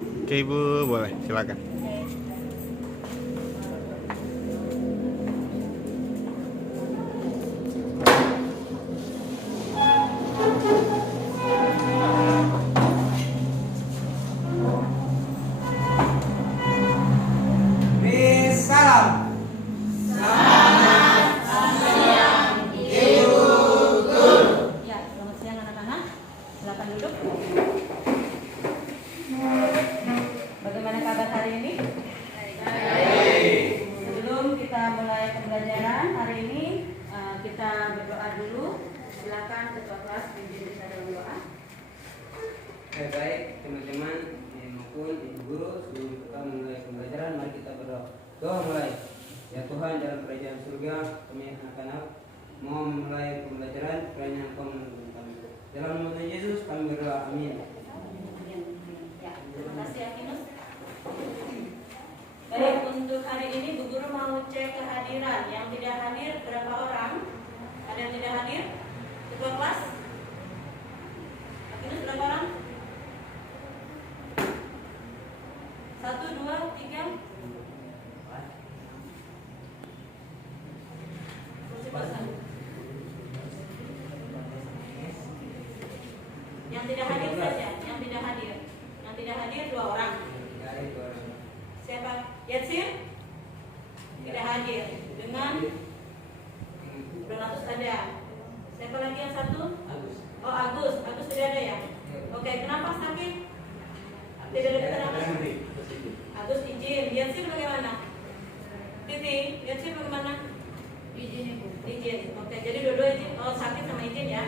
Oke Ibu, boleh silakan. Salam. Ya, selamat siang anak-anak. Silakan duduk. Bagaimana kabar hari ini? Baik. Sebelum kita mulai pembelajaran hari ini, kita berdoa dulu. Silakan ketua kelas pimpin kita dalam doa. Baik teman-teman maupun ibu guru, sebelum kita mulai pembelajaran, mari kita berdoa. Doa mulai. Ya Tuhan, dalam kerajaan surga kami anak-anak mau mulai pembelajaran, kiranya Engkau menuntun kami. Dalam nama Tuhan Yesus kami berdoa, amin. Ya, terima kasih Akinus. Baik, untuk hari ini Bu Guru mau cek kehadiran. Yang tidak hadir berapa orang? Ada yang tidak hadir? Ketua kelas? Akinus berapa orang? 1, 2, 3. Kursi kosong. Yang tidak hadir saja, yang tidak hadir. Yang tidak hadir 2 orang. Siapa? Yatsir? Tidak hadir. Dengan Donatus ada. Siapa lagi yang satu? Oh, Agus. Agus tidak ada ya? Oke, kenapa sakit? Tidak ada keterangan. Agus izin. Yatsir bagaimana? Titi, Yatsir bagaimana? Izin Ibu. Izin. Oke, jadi dua-dua izin. Oh, sakit sama izin ya.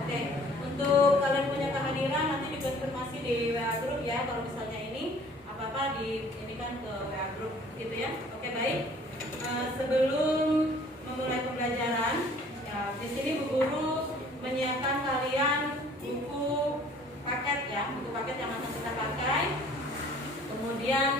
Oke. Untuk kalian punya kehadiran nanti dikonfirmasi di WA group ya. Kalau misalnya ini apa-apa ini kan ke WA group gitu ya. Oke, baik. Sebelum memulai pembelajaran, ya, di sini Bu Guru menyiapkan kalian buku paket ya, buku paket yang akan kita pakai. Kemudian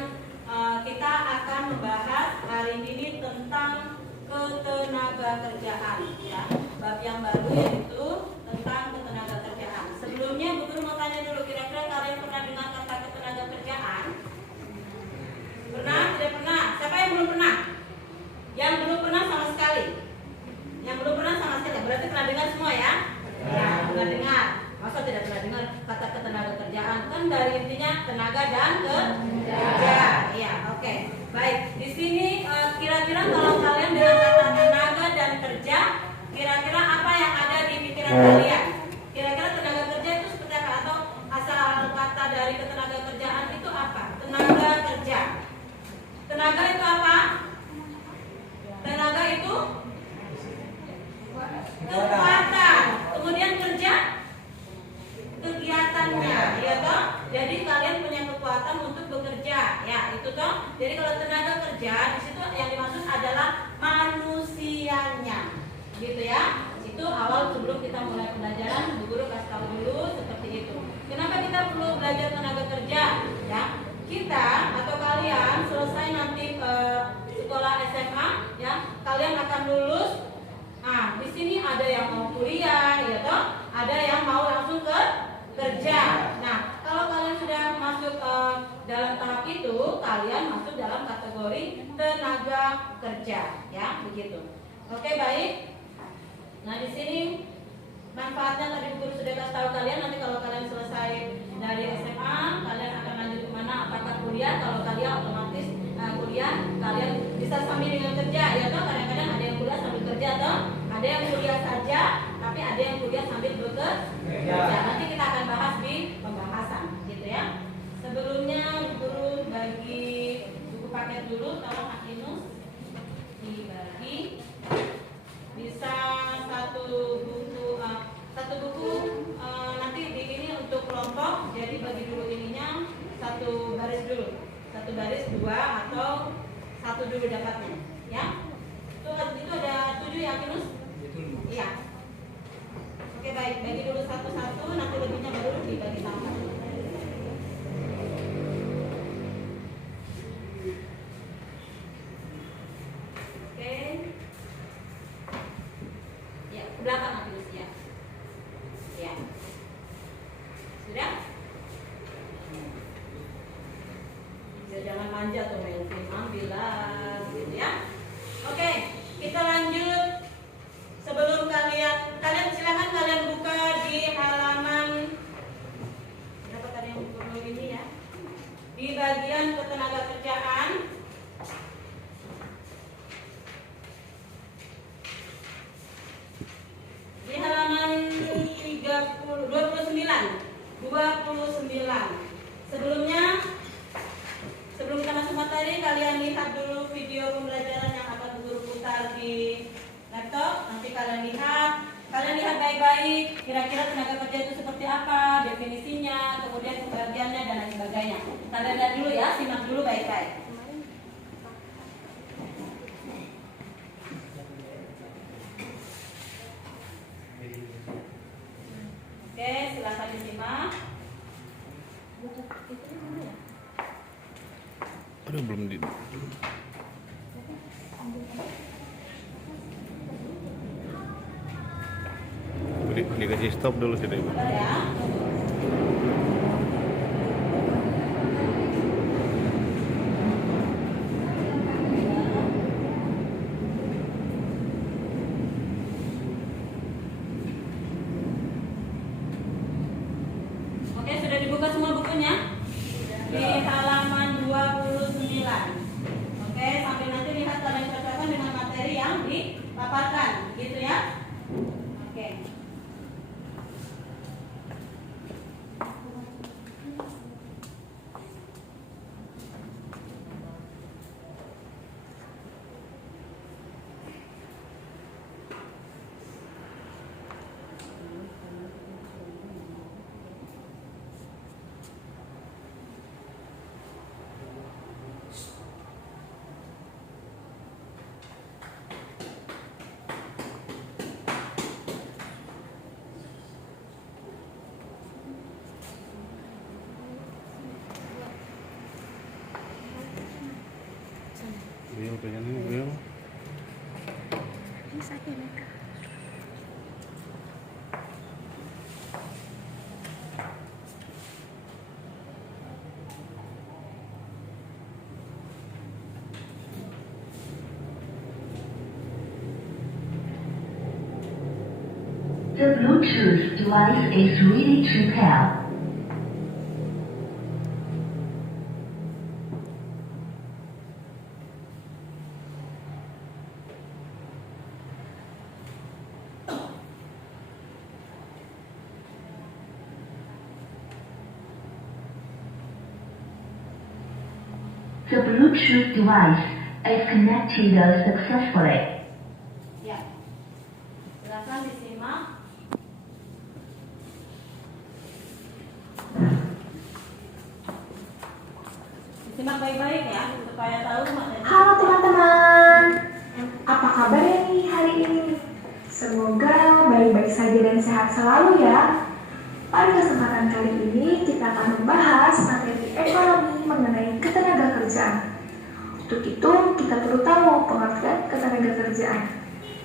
kita akan membahas hari ini tentang ketenaga kerjaan ya. Bab yang baru yaitu tentang ketenaga kerjaan. Sebelumnya Bu Guru mau tanya dulu, kira-kira kalian pernah dengar kata ketenaga kerjaan? Pernah? Tidak pernah? Siapa yang belum pernah? Yang belum pernah sama sekali? Yang belum pernah sama sekali? Berarti pernah dengar semua ya? Ya, pernah dengar. Masa tidak pernah dengar kata ketenaga kerjaan? Kan dari intinya tenaga dan kerja. Iya, oke. Baik. Di sini kira-kira kalau kalian dengan kata tenaga dan kerja, kira-kira apa yang ada di pikiran kalian? Kira-kira tenaga kerja itu seperti apa? Atau asal kata dari ketenaga kerjaan itu apa? Tenaga kerja. Tenaga itu apa? Tenaga itu kekuatan. Kemudian kerja kegiatannya, ya toh. Jadi kalian punya kekuatan untuk bekerja, ya itu toh. Jadi kalau tenaga kerja di situ yang dimaksud adalah manusianya, gitu ya. Itu awal sebelum kita mulai pembelajaran, Bu Guru kasih tahu dulu seperti itu. Kenapa kita perlu belajar tenaga kerja? Ya, kita atau kalian selesai nanti sekolah SMA, ya, kalian akan lulus. Nah, di sini ada yang mau kuliah, ya toh, ada yang mau langsung ke kerja. Nah, kalau kalian sudah masuk dalam tahap itu, kalian masuk dalam kategori tenaga kerja, ya, begitu. Oke, baik. Nah, di sini manfaatnya tadi guru sudah kasih tahu kalian. Nanti kalau kalian selesai dari SMA, kalian akan lanjut kemana? Apakah kuliah? Kalau kalian otomatis kuliah, kalian bisa sambil dengan kerja, ya toh. Kadang-kadang ada yang kuliah sambil kerja, toh. Ada yang kuliah saja, tapi ada yang kuliah sambil bekerja. Nanti kita akan bahas di pembahasan, gitu ya. Sebelumnya guru bagi buku paket dulu, tolong Akinus dibagi. Bisa satu buku nanti di ini untuk kelompok. Jadi bagi dulu ininya satu baris dulu, satu baris 2 atau satu dulu dapatnya, ya. Itu ada 7 ya Akinus? Iya. Oke, baik, bagi dulu satu-satu, nanti lebihnya baru dibagi sama. Oke. Ya, ke belakang Akinus ya. Ya. Sudah? Jangan manja tuh Melvin, bilang gitu ya. Oke, kita lanjut. Sebelum kalian silakan kalian buka di halaman berapa tadi yang buku ini ya? Di bagian ketenagakerjaan. Di halaman 29. Sebelum kita masuk materi, kalian lihat dulu video pembelajaran yang akan guru putar di laptop. Nanti kalian lihat baik-baik kira-kira tenaga kerja itu seperti apa, definisinya, kemudian pembagiannya dan lain sebagainya. Kalian lihat dulu ya, simak dulu baik-baik. Oke, silakan disimak. Aduh, belum di. Dikasih stop dulu tidak ibu. Ya. Oke, sudah dibuka semua bukunya? Di halaman 29. Oke, sampai nanti lihat kalian cocokkan dengan materi yang dipaparkan, gitu ya. Oke. Beliau pengen ini beliau. The Bluetooth device is ready to pair. The Bluetooth device is connected successfully. Ya. Silakan disimak. Disimak baik-baik ya, supaya tahu materi. Halo teman-teman, apa kabarnya nih hari ini? Semoga baik-baik saja dan sehat selalu ya. Pada kesempatan kali ini kita akan membahas materi ekonomi mengenai ketenagakerjaan. Untuk itu kita perlu tahu pengertian ketenagakerjaan.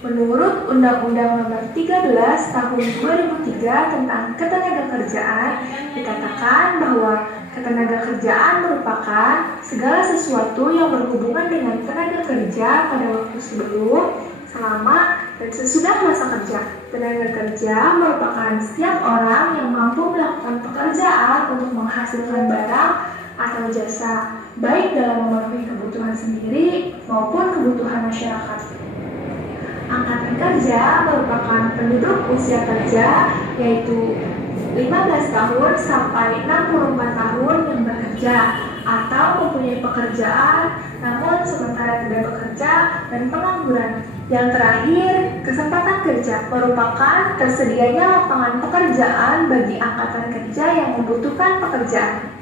Menurut Undang-Undang Nomor 13 Tahun 2003 tentang Ketenagakerjaan, dikatakan bahwa ketenagakerjaan merupakan segala sesuatu yang berhubungan dengan tenaga kerja pada waktu sebelum, selama, dan sesudah masa kerja. Tenaga kerja merupakan setiap orang yang mampu melakukan pekerjaan untuk menghasilkan barang atau jasa, baik dalam memenuhi kebutuhan sendiri maupun kebutuhan masyarakat. Angkatan kerja merupakan penduduk usia kerja, yaitu 15 tahun sampai 64 tahun yang bekerja atau mempunyai pekerjaan namun sementara tidak bekerja dan pengangguran. Yang terakhir, kesempatan kerja merupakan tersedianya lapangan pekerjaan bagi angkatan kerja yang membutuhkan pekerjaan.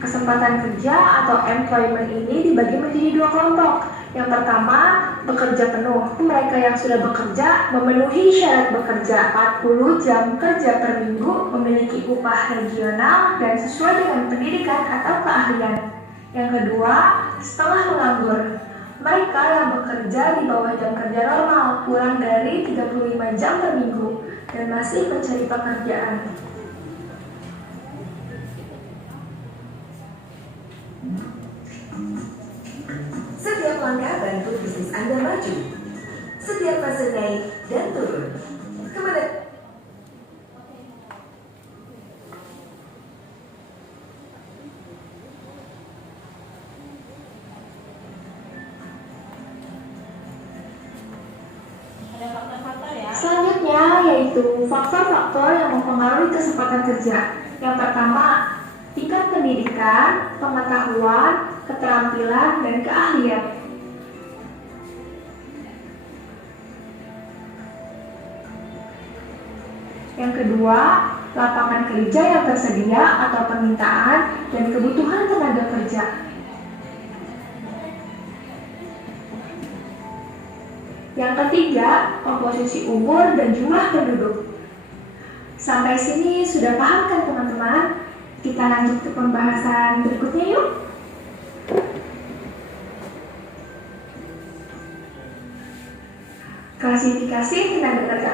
Kesempatan kerja atau employment ini dibagi menjadi dua kelompok. Yang pertama, bekerja penuh. Mereka yang sudah bekerja memenuhi syarat bekerja 40 jam kerja per minggu, memiliki upah regional dan sesuai dengan pendidikan atau keahlian. Yang kedua, setengah menganggur. Mereka yang bekerja di bawah jam kerja normal, kurang dari 35 jam per minggu, dan masih mencari pekerjaan. Setiap langkah bantu bisnis Anda maju. Setiap fase naik dan turun. Kemana? Ada faktor-faktor ya. Selanjutnya yaitu faktor-faktor yang mempengaruhi kesempatan kerja. Yang pertama, tingkat pendidikan, pengetahuan, keterampilan, dan keahlian. Yang kedua, lapangan kerja yang tersedia atau permintaan dan kebutuhan tenaga kerja. Yang ketiga, komposisi umur dan jumlah penduduk. Sampai sini sudah paham kan teman-teman? Kita lanjut ke pembahasan berikutnya yuk. Klasifikasi tenaga kerja.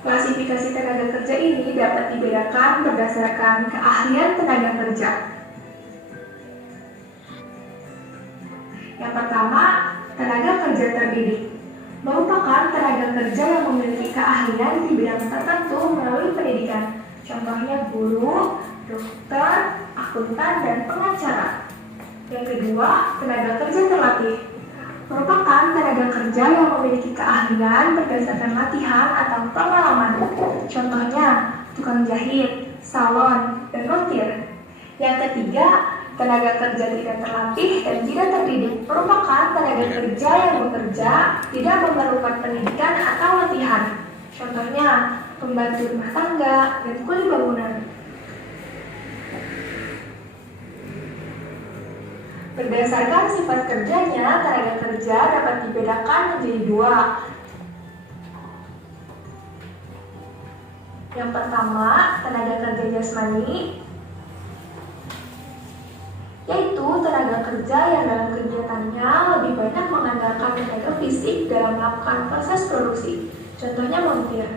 Klasifikasi tenaga kerja ini dapat dibedakan berdasarkan keahlian tenaga kerja. Yang pertama, tenaga kerja terdidik merupakan tenaga kerja yang memiliki keahlian di bidang tertentu melalui pendidikan. Contohnya guru, dokter, akuntan, dan pengacara. Yang kedua, tenaga kerja terlatih merupakan tenaga kerja yang memiliki keahlian berdasarkan latihan atau pengalaman. Contohnya tukang jahit, salon, dan montir. Yang ketiga, tenaga kerja tidak terlatih dan tidak terdidik merupakan tenaga kerja yang bekerja tidak memerlukan pendidikan atau latihan. Contohnya pembantu rumah tangga dan kuli bangunan. Berdasarkan sifat kerjanya, tenaga kerja dapat dibedakan menjadi dua. Yang pertama, tenaga kerja jasmani, yaitu tenaga kerja yang dalam kegiatannya lebih banyak mengandalkan tenaga fisik dalam melakukan proses produksi. Contohnya montir.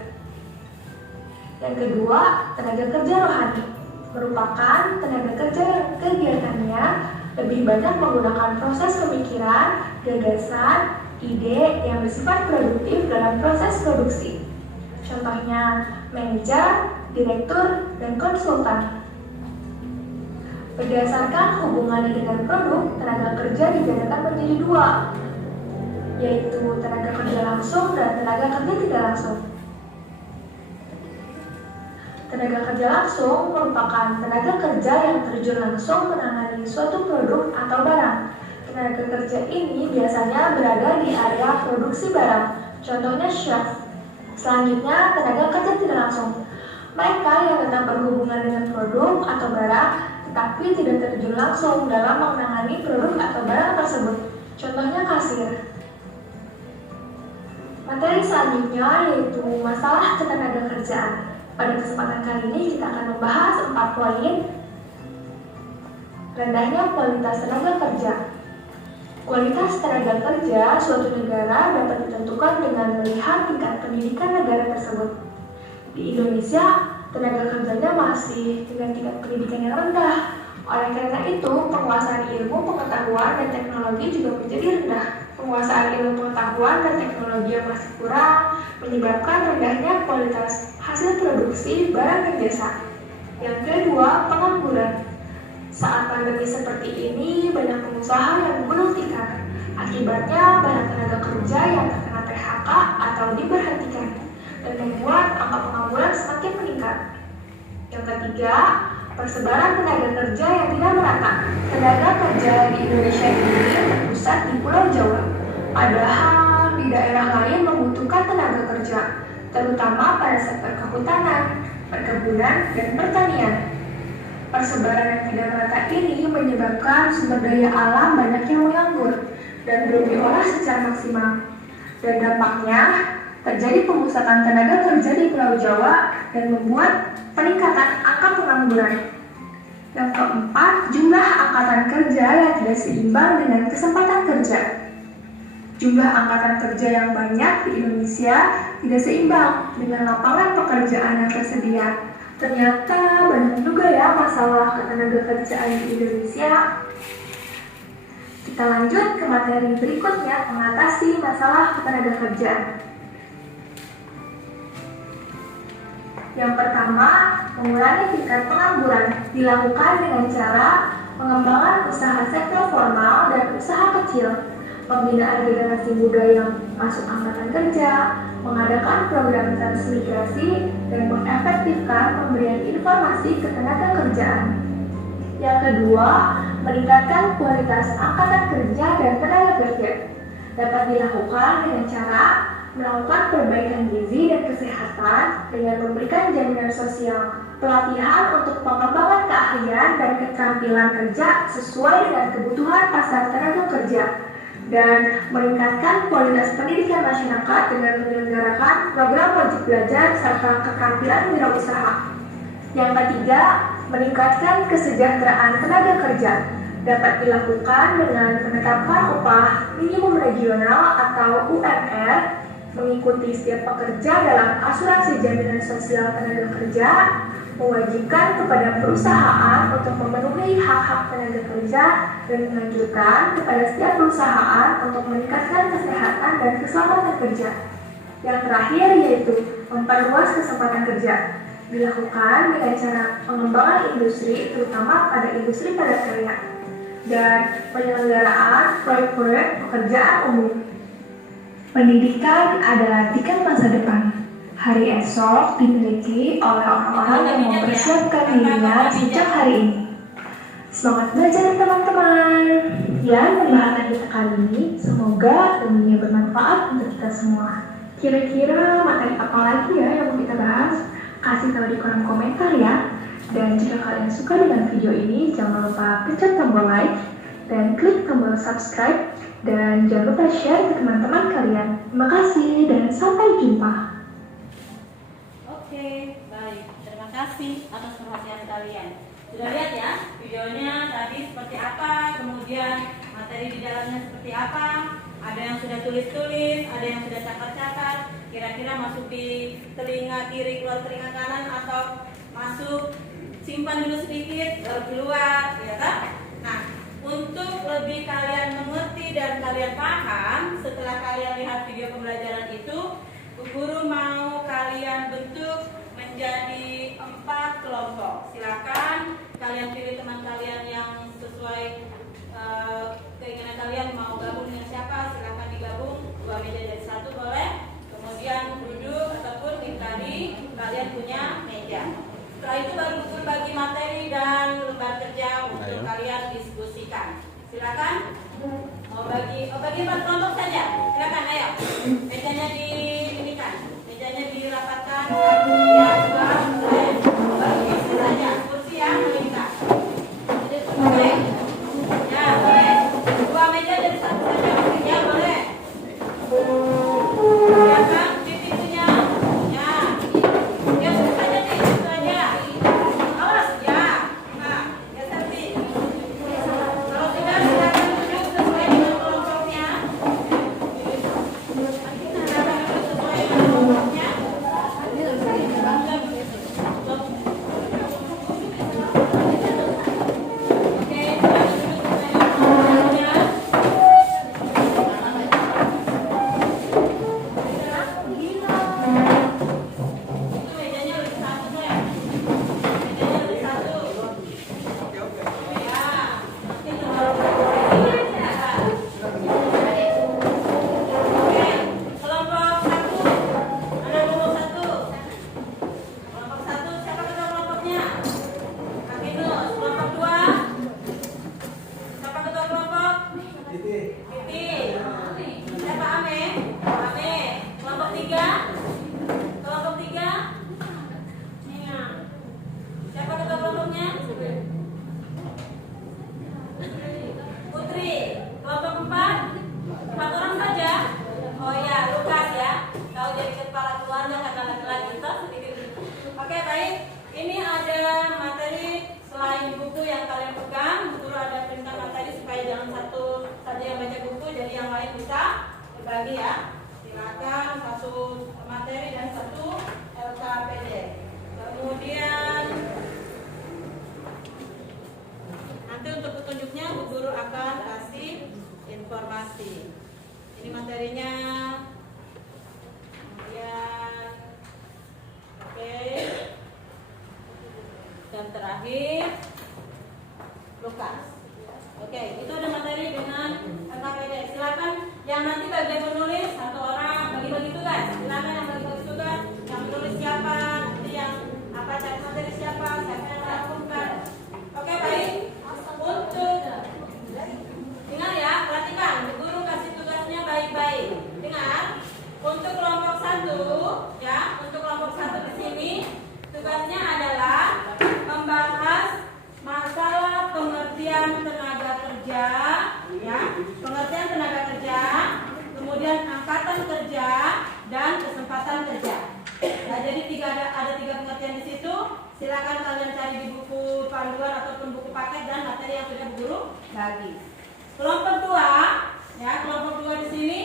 Yang kedua, tenaga kerja rohani, merupakan tenaga kerja yang kegiatannya lebih banyak menggunakan proses pemikiran, gagasan, ide yang bersifat produktif dalam proses produksi. Contohnya manajer, direktur, dan konsultan. Berdasarkan hubungannya dengan produk, tenaga kerja dibedakan menjadi dua, yaitu tenaga kerja langsung dan tenaga kerja tidak langsung. Tenaga kerja langsung merupakan tenaga kerja yang terjun langsung menangani suatu produk atau barang. Tenaga kerja ini biasanya berada di area produksi barang, contohnya chef. Selanjutnya, tenaga kerja tidak langsung. Mereka yang tetap berhubungan dengan produk atau barang, tetapi tidak terjun langsung dalam menangani produk atau barang tersebut. Contohnya kasir. Materi selanjutnya yaitu masalah ketenaga kerjaan. Pada kesempatan kali ini kita akan membahas 4 poin. Rendahnya kualitas tenaga kerja. Kualitas tenaga kerja suatu negara dapat ditentukan dengan melihat tingkat pendidikan negara tersebut. Di Indonesia, tenaga kerjanya masih dengan tingkat pendidikan yang rendah. Oleh karena itu, penguasaan ilmu, pengetahuan, dan teknologi juga menjadi rendah. Penguasaan ilmu pengetahuan dan teknologi yang masih kurang menyebabkan rendahnya kualitas hasil produksi barang dan jasa. Yang kedua, pengangguran. Saat pandemi seperti ini, banyak pengusaha yang gulung tikar. Akibatnya, banyak tenaga kerja yang terkena PHK atau diberhentikan dan membuat angka pengangguran semakin meningkat. Yang ketiga, persebaran tenaga kerja yang tidak merata. Tenaga kerja di Indonesia ini terpusat di Pulau Jawa, padahal di daerah lain membutuhkan tenaga kerja, terutama pada sektor kehutanan, perkebunan, dan pertanian. Persebaran yang tidak merata ini menyebabkan sumber daya alam banyak yang menganggur dan belum diolah secara maksimal. Dan dampaknya, terjadi pemusatan tenaga kerja di Pulau Jawa dan membuat peningkatan angka pengangguran. Yang keempat, jumlah angkatan kerja yang tidak seimbang dengan kesempatan kerja. Jumlah angkatan kerja yang banyak di Indonesia tidak seimbang dengan lapangan pekerjaan yang tersedia. Ternyata banyak juga ya masalah ketenaga kerjaan di Indonesia. Kita lanjut ke materi berikutnya, mengatasi masalah ketenagakerjaan. Yang pertama, mengurangi tingkat pengangguran dilakukan dengan cara pengembangan usaha sektor formal dan usaha kecil, pembinaan generasi muda yang masuk angkatan kerja, mengadakan program transmigrasi, dan mengefektifkan pemberian informasi ketenagakerjaan. Yang kedua, meningkatkan kualitas angkatan kerja dan tenaga kerja. Dapat dilakukan dengan cara melakukan perbaikan gizi dan kesehatan dengan memberikan jaminan sosial, pelatihan untuk pengembangan keahlian dan keterampilan kerja sesuai dengan kebutuhan pasar tenaga kerja, dan meningkatkan kualitas pendidikan masyarakat dengan menyelenggarakan program wajib belajar serta keterampilan wirausaha. Yang ketiga, meningkatkan kesejahteraan tenaga kerja. Dapat dilakukan dengan menetapkan upah minimum regional atau UMR, mengikuti setiap pekerja dalam asuransi jaminan sosial tenaga kerja, mewajibkan kepada perusahaan untuk memenuhi hak-hak tenaga kerja, dan menganjurkan kepada setiap perusahaan untuk meningkatkan kesehatan dan keselamatan kerja. Yang terakhir yaitu memperluas kesempatan kerja. Dilakukan dengan cara pengembangan industri, terutama pada industri padat karya, dan penyelenggaraan proyek-proyek pekerjaan umum. Pendidikan adalah tiket masa depan. Hari esok dimiliki oleh orang-orang yang mempersiapkan dirinya sejak hari ini. Semangat belajar teman-teman. Dan pembahasan kita kali ini semoga ilmunya bermanfaat untuk kita semua. Kira-kira materi apa lagi ya yang mau kita bahas? Kasih tahu di kolom komentar ya. Dan jika kalian suka dengan video ini, jangan lupa pencet tombol like dan klik tombol subscribe. Dan jangan lupa share ke teman-teman kalian. Terima kasih dan sampai jumpa. Oke, baik. Terima kasih atas perhatian kalian. Sudah lihat ya videonya tadi seperti apa, kemudian materi di dalamnya seperti apa. Ada yang sudah tulis-tulis, ada yang sudah catat-catat. Kira-kira masuk di telinga kiri, keluar telinga kanan, atau masuk simpan dulu sedikit, baru keluar, ya kan? Nah, untuk lebih kalian mengerti dan kalian paham, setelah kalian lihat video pembelajaran itu, Bu Guru mau kalian bentuk menjadi 4 kelompok. Silakan kalian pilih teman kalian yang sesuai keinginan kalian, mau gabung dengan siapa, silakan digabung. 2 meja jadi 1 boleh. Kemudian duduk ataupun tadi kalian punya meja. Setelah itu baru Bu Guru bagi materi dan lembar kerja untuk kalian diskusikan. Silakan. Mau bagi 4 kelompok saja. Silakan, ayo. Mejanya diinikan, mejanya dirapatkan. Ya, 2 boleh. Bagi saja. Kursi ya, melingkar. Oke. Ya, boleh. 2 meja jadi 1 saja. Ya, boleh. Silakan titiknya. Ya. Ya, sudah saja nih, itu aja. Awas, ya. Nah, ya seperti. Kalau sudah, silakan duduk sesuai dengan kelompoknya. Silakan duduk sesuai dengan kelompoknya. Oke, silakan duduk sesuai dengan kelompoknya. Itu mejanya lebih 1 ya. Mejanya lebih 1. Ya, nanti nomor Oke, kelompok 1. Ada kelompok 1. Kelompok 1, siapa ketua kelompoknya? Kak Kinus. Kelompok 2. Siapa ketua kelompok? Titi. Siapa Ame? Ame. Kelompok 3. Kelompok 3. Siapa ketua kelompoknya? Putri. Kelompok 4. 4 orang saja. Oh ya, Lukas ya. Kau jadi kepala keluarga karena laki-laki itu sedikit. Oke, baik. Ini ada materi selain buku yang kalian pegang. Bu Guru ada perintah materi supaya jangan satu saja yang baca buku, jadi yang lain bisa berbagi ya. Silakan 1 materi dan 1 LKPD. Kemudian nanti untuk petunjuknya Bu Guru akan kasih informasi. Ini materinya. Kemudian, oke. Dan terakhir, Lukas. Oke, itu ada materi dengan LKPD. Silakan yang nanti bagi menulis satu orang bagi-bagi tugas. Silakan yang bagi-bagi tugas, yang menulis siapa, nanti yang apa cari materi siapa yang melakukan. Oke, baik. Untuk ingat ya, perhatikan, guru kasih tugasnya baik-baik. Dengar, untuk kelompok 1 ya, untuk kelompok 1 di sini tugasnya adalah membahas masalah pengertian tenaga kerja, ya, pengertian tenaga kerja, kemudian angkatan kerja dan kesempatan kerja. Nah, jadi ada tiga pengertian di situ. Silakan kalian cari di buku panduan ataupun buku paket dan materi yang sudah guru bagi. Kelompok 2, ya, kelompok 2 di sini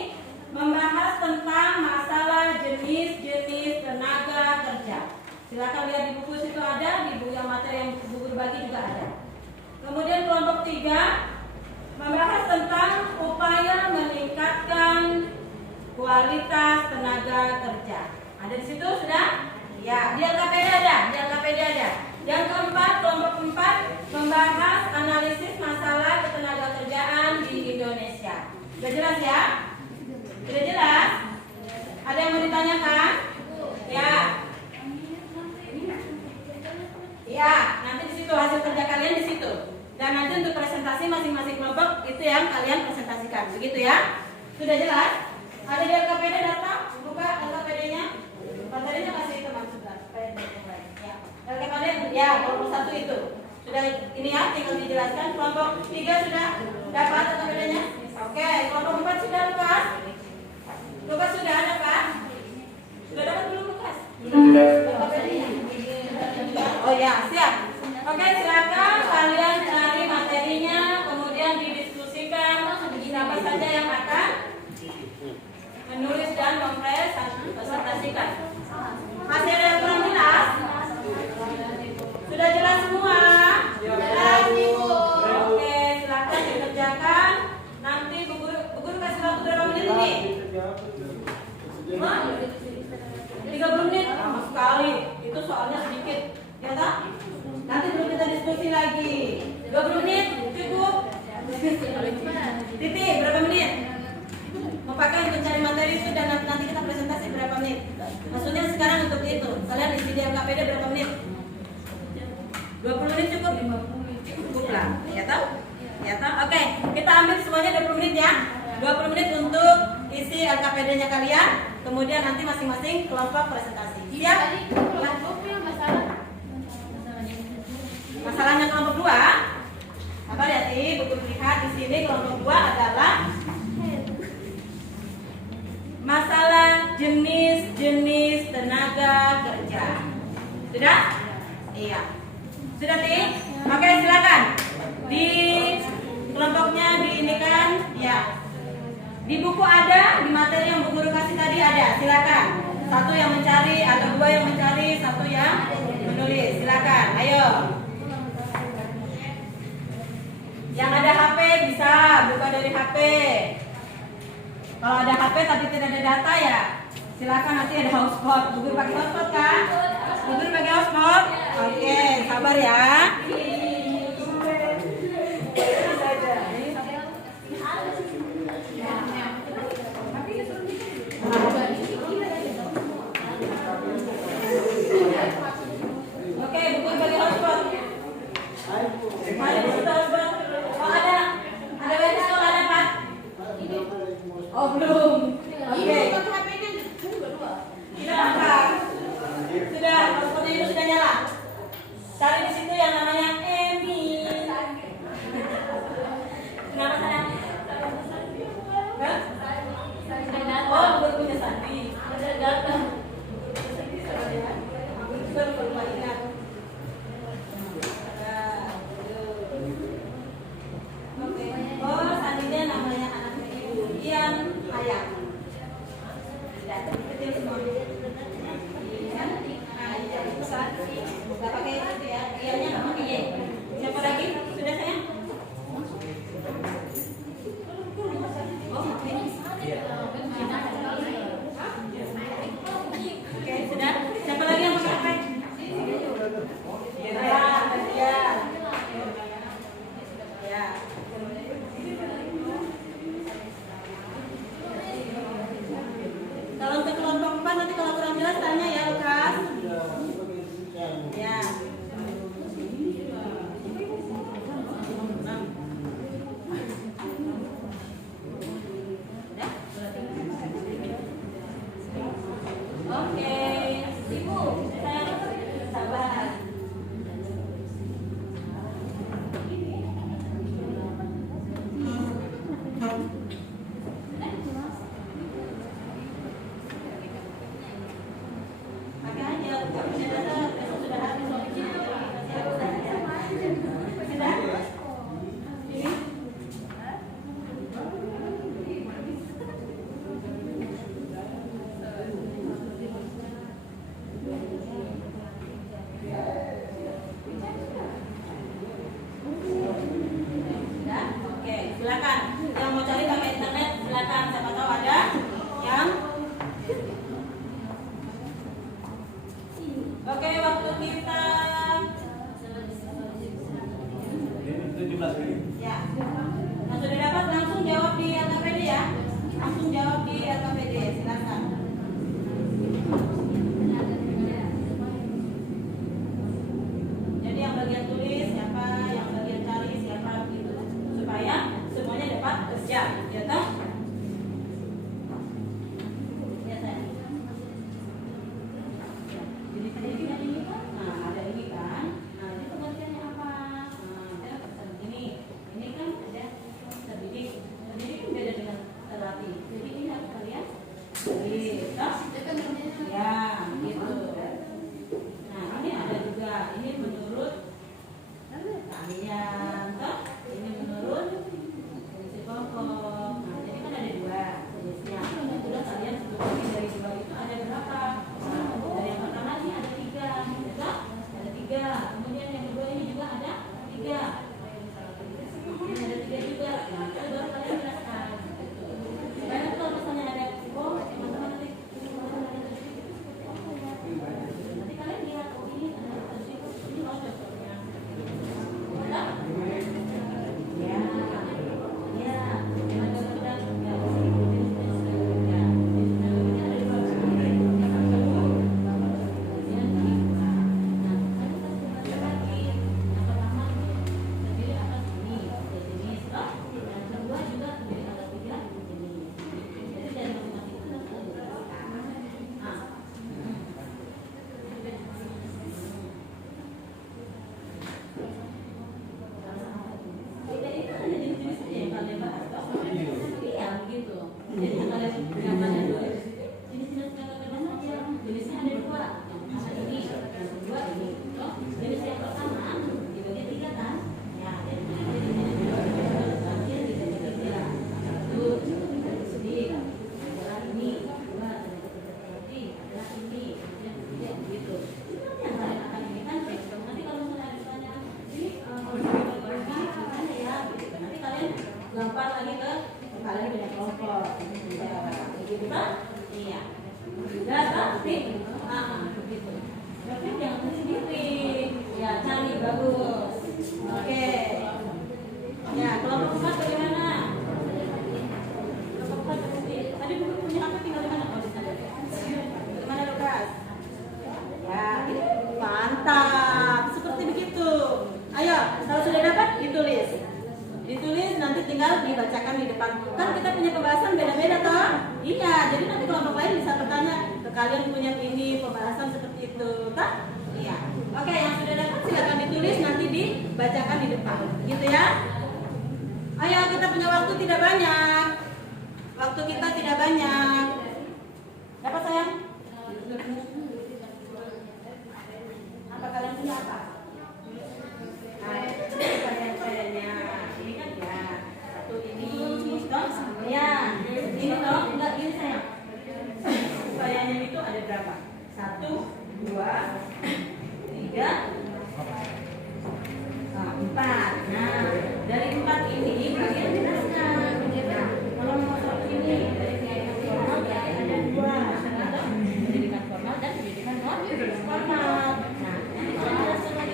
membahas tentang masalah jenis-jenis tenaga kerja. Silakan lihat di buku situ ada, di buku yang materi yang buku guru bagi juga ada. Kemudian kelompok 3 membahas tentang upaya meningkatkan kualitas tenaga kerja. Ada di situ sudah? Ya, di LKPD ada, di LKPD ada. Yang keempat, kelompok 4 membahas analisis masalah ketenaga kerjaan di Indonesia. Sudah jelas ya? Sudah jelas? Ada yang mau ditanyakan? Ya. Ya, nanti di situ hasil kerja kalian di situ. Dan nanti untuk presentasi masing-masing kelompok itu yang kalian presentasikan. Begitu ya? Sudah jelas? Ada di LKPD data? Buka LKPD-nya. Materinya kasih teman sudah. Ya. LKPD ya, kelompok 1 itu. Sudah ini ya, tinggal dijelaskan. Kelompok 3 sudah dapat LKPD-nya? Oke, kelompok 4 sudah Lukas? Lukas sudah dapat? Sudah dapat belum Lukas? LKPD-nya. Oh ya, siap. Oke, silakan kalian cari materinya, kemudian didiskusikan siapa saja yang akan menulis dan mempresentasikan. Masih ada yang kurang jelas? Sudah jelas semua? Jelas, Ibu. Oke, silakan dikerjakan. Nanti Bu Guru kasih waktu berapa menit ini? 30 menit? Lama sekali. Itu soalnya sedikit. Ya tak? Nanti belum kita diskusi lagi. 20 menit cukup? Titi, berapa menit? Mau pakai untuk cari materi itu dan nanti kita presentasi berapa menit? Maksudnya sekarang untuk itu. Kalian isi di LKPD berapa menit? 20 menit cukup? Cukup lah. Ya tahu? Ya tahu? Oke, kita ambil semuanya 20 menit ya. 20 menit untuk isi LKPD-nya kalian. Kemudian nanti masing-masing kelompok presentasi. Siap? Masalahnya kelompok 2. Apa lihat nih, buku lihat di sini kelompok 2 adalah masalah jenis-jenis tenaga kerja. Sudah? Iya. Sudah nih? Oke, silakan. Di kelompoknya diinikan ya. Di buku ada, di materi yang Bu Guru kasih tadi ada. Silakan. Satu yang mencari atau 2 yang mencari, 1 yang menulis. Silakan. Ayo. Yang ada HP bisa buka dari HP. Kalau ada HP tapi tidak ada data ya silakan nanti ada hotspot. Bu Guru pakai hotspot kan? Bu Guru pakai hotspot? Oke, sabar ya. Oke, Bu Guru pakai hotspot. Mari Bu Guru hotspot. Oh ada WhatsApp kalau ada Pak? Oh belum. Oke. Tidak angkat. Sudah, hotspotnya itu sudah nyala. Cari di situ yang namanya Ya. Kalau untuk kelompok 4 nanti kalau kurang jelas tanya ya Lukas. Ya. Oke, Ibu, saya sabar. Pakai aja, sudah habis original. Sudah? Ini? Sudah? Oke, silakan. Yang mau cari pakai internet silakan. Siapa tahu ada yang. Oke, waktu kita. Ya. Yang sudah dapat langsung jawab di LKPD ya. Langsung jawab di LKPD. Silakan. Jadi yang bagian tulis siapa, yang bagian cari siapa gitu, supaya semuanya dapat kerja, ya toh? Ya saya. Jadi ini kan, nah ada ini kan, nah ini pengertiannya apa? Nah kita dapat ini kan ada terdidik kan beda dengan terlatih. Jadi ini harus kalian tulis, toh? Ya, gitu. Nah ini ada juga, ini menurut kalian, toh? Ini menurut fungsi kelompok. Nah jadi kan ada dua jenisnya. Sudah kalian sebutkan dari dua itu ada berapa? Nah, dari yang pertama ini ada 3, toh? Ada 3. Kemudian yang kedua ini juga ada 3. Ini ada 3 juga. Nah itu baru kalian jelaskan. Karena kalau misalnya ada teman-teman nanti kalian lihat ini ada ini loh contohnya. Udah? Ya. Ya. Yang ada sudah ya. Ya. Ini ada dua. Kemudian nah, lagi. Yang pertama terdiri atas ini jenis toh. Yang kedua juga terdiri atas 3 jenis. Jadi dari masing-masing itu harus dijelaskan. Nah. Tidak itu hanya jenis-jenis saja yang kalian bahas toh? Iya begitu. Jadi yang kalian tulis jenis-jenis yang kalian bahas saja. Jenisnya ada 2. Yang pertama ini, yang kedua ini. Toh jenis yang pertama dibagi 3 kan? Ya, jadi dibagi 3. 1 sedih, adalah ini. 2 adalah ini, kemudian ketiga begitu. Itu nanti yang kalian akan ini kan? Nanti kalau misalnya ada ditanya ini gimana ya? Gitu. Nanti kalian gampang lagi ke kalian punya kelompok. Ya, begitu kan? Iya. Sudah kan? Nih, begitu. Tapi jangan sendiri. Ya, cari bagus. Oke. Ya, kelompok 4 bagaimana? Kelompok 4 berarti tadi buku punya apa tinggal di mana? Oh, di sana. Bagaimana Lukas? Ya, mantap. Seperti begitu. Ayo, kalau sudah dapat ditulis. Ditulis nanti tinggal dibacakan di depan. Kan kita punya pembahasan beda-beda toh? Iya, jadi nanti kelompok lain bisa bertanya ke kalian punya ini pembahasan seperti itu, toh? Iya. Oke, yang sudah dapat silakan ditulis nanti dibacakan di depan. Gitu ya. Ayo, kita punya waktu tidak banyak. Waktu kita tidak banyak. Dapat sayang? Apa kalian punya apa? Nah, kayaknya ini kan ya satu ini toh ya ini toh enggak ini sayang kayaknya itu ada berapa 1, 2, 3, 4. Nah dari 4 ini kalian jelaskan. Nah, kalau nomor 1 ini dari pendidikan formal berarti ada 2 pendidikan formal dan pendidikan non formal. Nah nanti kalau jelaskan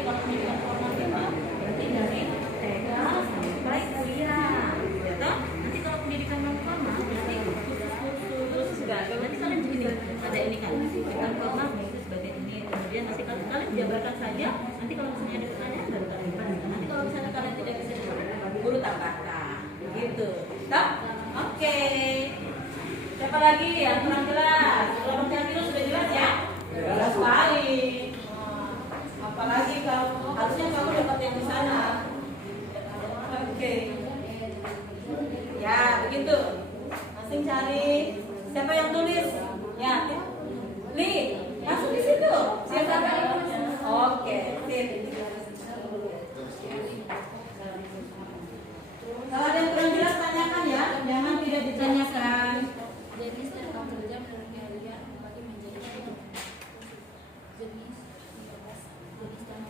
Nanti kalau misalnya ada pertanyaan baru kalian jelaskan. Nanti kalau misalnya kalian tidak bisa jawab, guru tambahkan. Gitu. Stop. Oke. Siapa lagi yang kurang jelas? Kelompok yang biru sudah jelas ya? Jelas sekali. Apalagi kalau harusnya kamu dapat yang di sana. Oke. Ya, begitu. Masing cari. Siapa yang tulis? Ya. Li, masuk di situ. Siapa? Oke, sip. Kalau ada yang kurang jelas tanyakan ya, jangan tidak ditanyakan. Jenis dan kerja harian kembali menjadi jenis jenis dan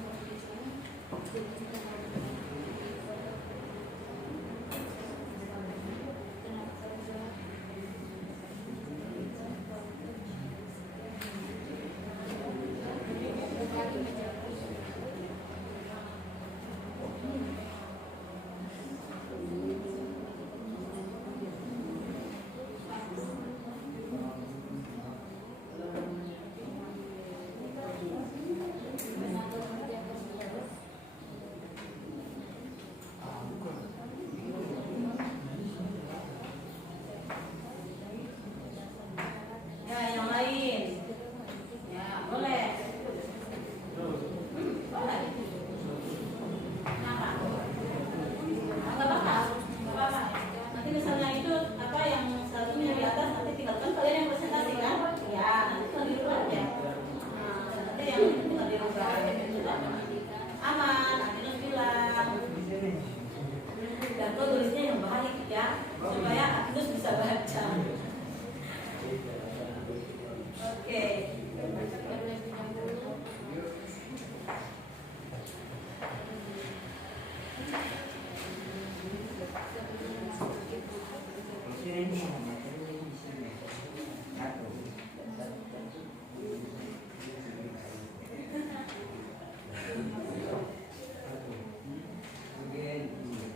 Ya, yang lain. Ya, boleh. Boleh. Kenapa? Enggak apa-apa. Nanti misalnya itu apa yang satunya di atas nanti tinggalkan kalian yang presentasi kan? Ya, nanti tinggal dirubah aja. Nah, nanti yang itu tinggal dirubah. Aman, nanti Agnes bilang. Dan kau tulisnya yang baik ya, supaya Agnes bisa baca. Oke.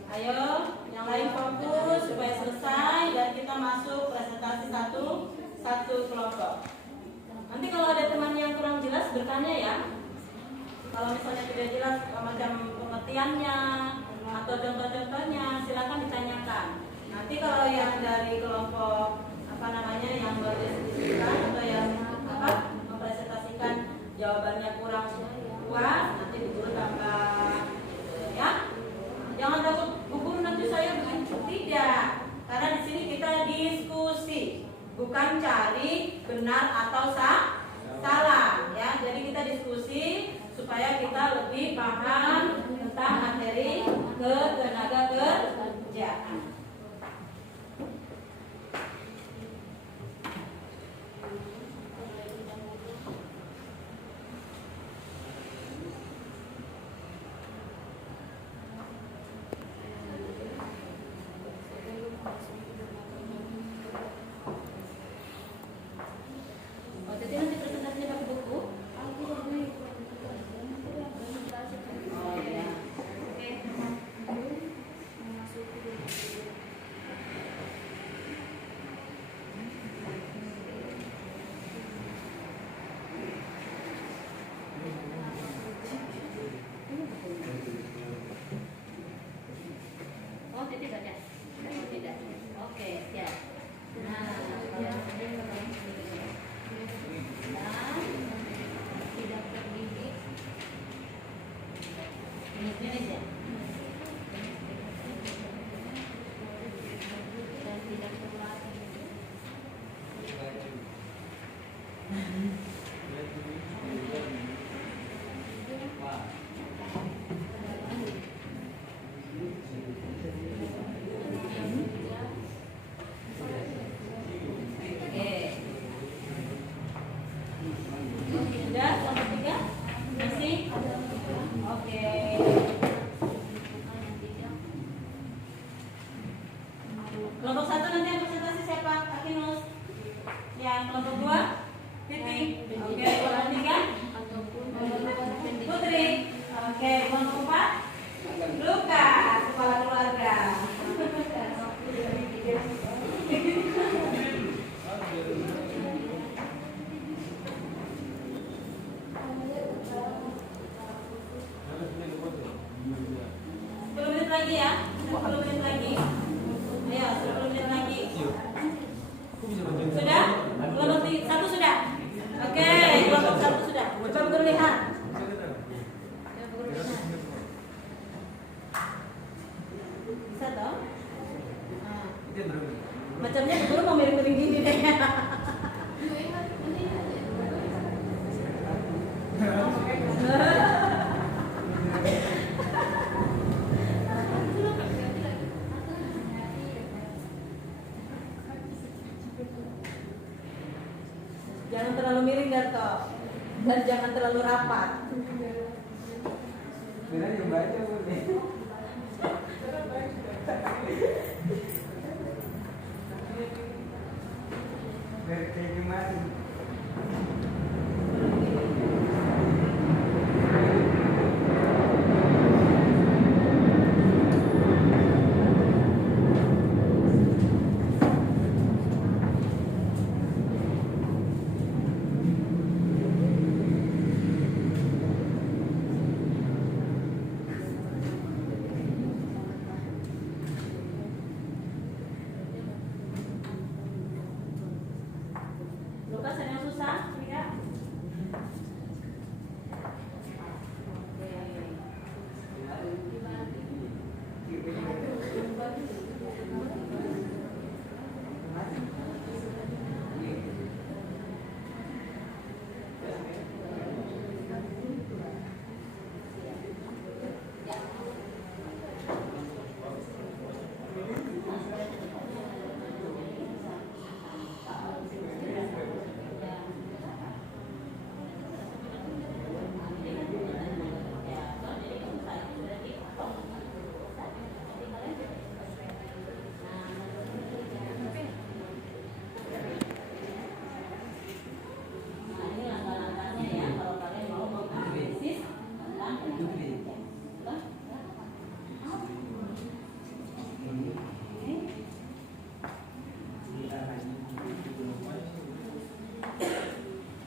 Ayo, yang lain fokus supaya selesai dan kita masuk presentasi satu kelompok. Nanti kalau ada teman yang kurang jelas bertanya ya. Kalau misalnya tidak jelas macam pengertiannya atau contoh-contohnya, silakan ditanyakan. Nanti kalau yang dari kelompok yang berdiskusikan atau yang mempresentasikan jawabannya kurang puas, nanti Bu Guru tambah, ya. Jangan takut Bu Guru nanti saya begitu, tidak. Karena di sini kita diskusi, bukan cari benar atau salah, ya. Jadi kita diskusi supaya kita lebih paham tentang materi ketenaga kerjaan. Kelompok 1 nanti yang presentasi siapa? Akinus. Yang kelompok 2? Pipi. Oke, kelompok 3? Putri. Oke, kelompok 4? Lukas, kepala keluarga. Macamnya guru mau miring-miring gini deh. Jangan terlalu miring Darto, dan jangan terlalu rapat. Lukas ada yang susah? Tidak?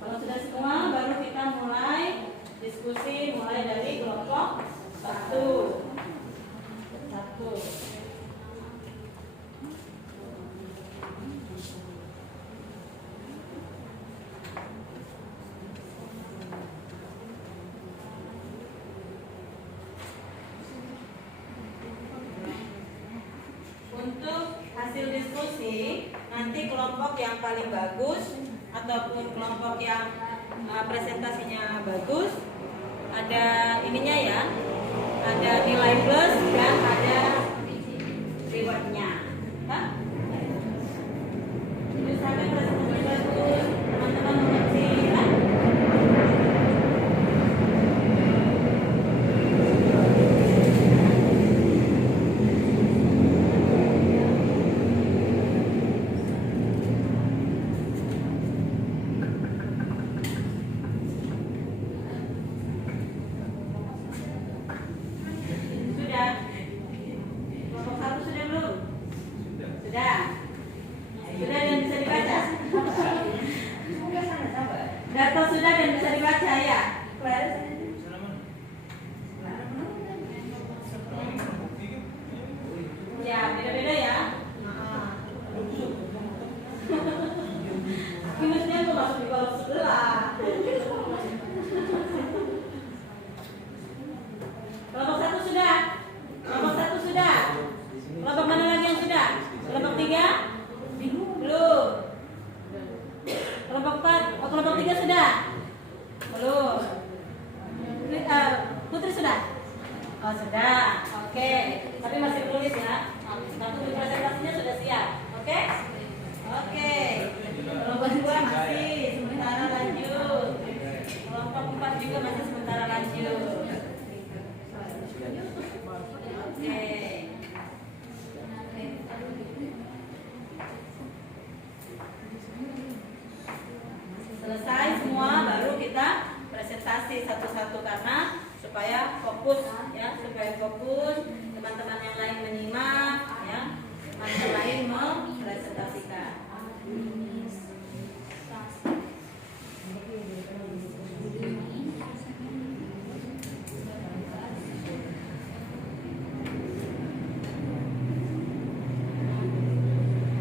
Kalau sudah semua, baru kita mulai diskusi, mulai dari kelompok satu. Untuk hasil diskusi, nanti kelompok yang paling bagus ataupun kelompok yang presentasinya bagus, ada ininya ya, ada nilai plus dan ada rewardnya. Hah? Misalkan presentasinya bagus, teman-teman mengerti ya? Sudah? Kelompok satu sudah belum? Sudah? Sudah dan bisa dibaca? Data sudah dan bisa dibaca ya? Ya, beda-beda ya? Minusnya tuh masuk di kolom sebelah. Kelompok satu sudah? Kelompok satu sudah? Kelompok mana lagi yang sudah? Kelompok tiga? Belum. Kelompok empat? Oh, kelompok tiga sudah? Belum. Putri sudah? Oh sudah. Oke. Tapi masih tulis ya. Satu presentasinya sudah siap. Oke? Oke. Kelompok dua masih sementara lanjut. Kelompok empat juga masih sementara lanjut. Oke. Selesai semua, baru kita presentasi satu-satu karena supaya fokus ya, supaya fokus, teman-teman yang lain menyimak ya, teman yang lain mempresentasikan.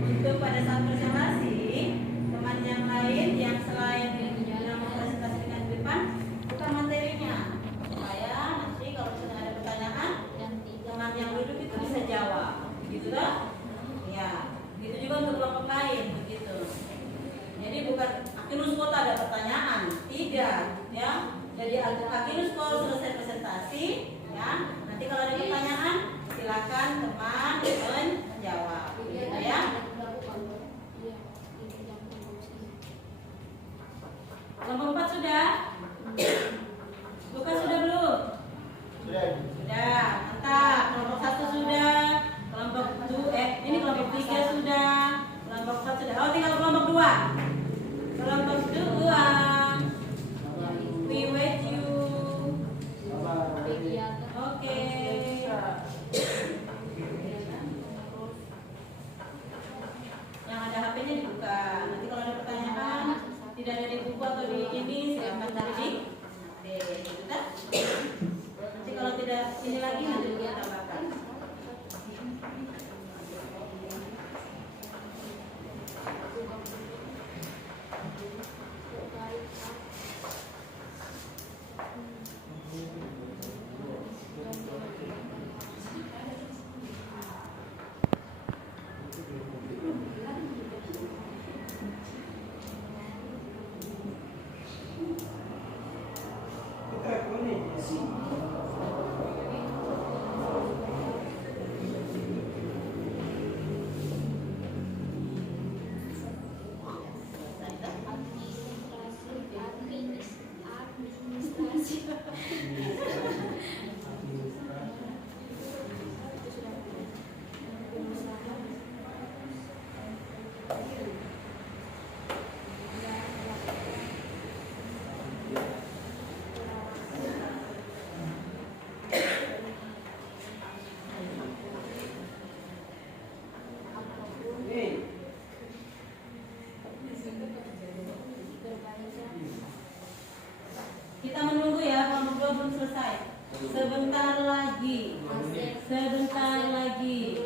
Untuk pada saat presentasi, teman yang lain yang selain yang mempresentasikan di depan, bukan materinya, supaya nanti kalau sudah ada pertanyaan Sebentar lagi. Sebentar lagi.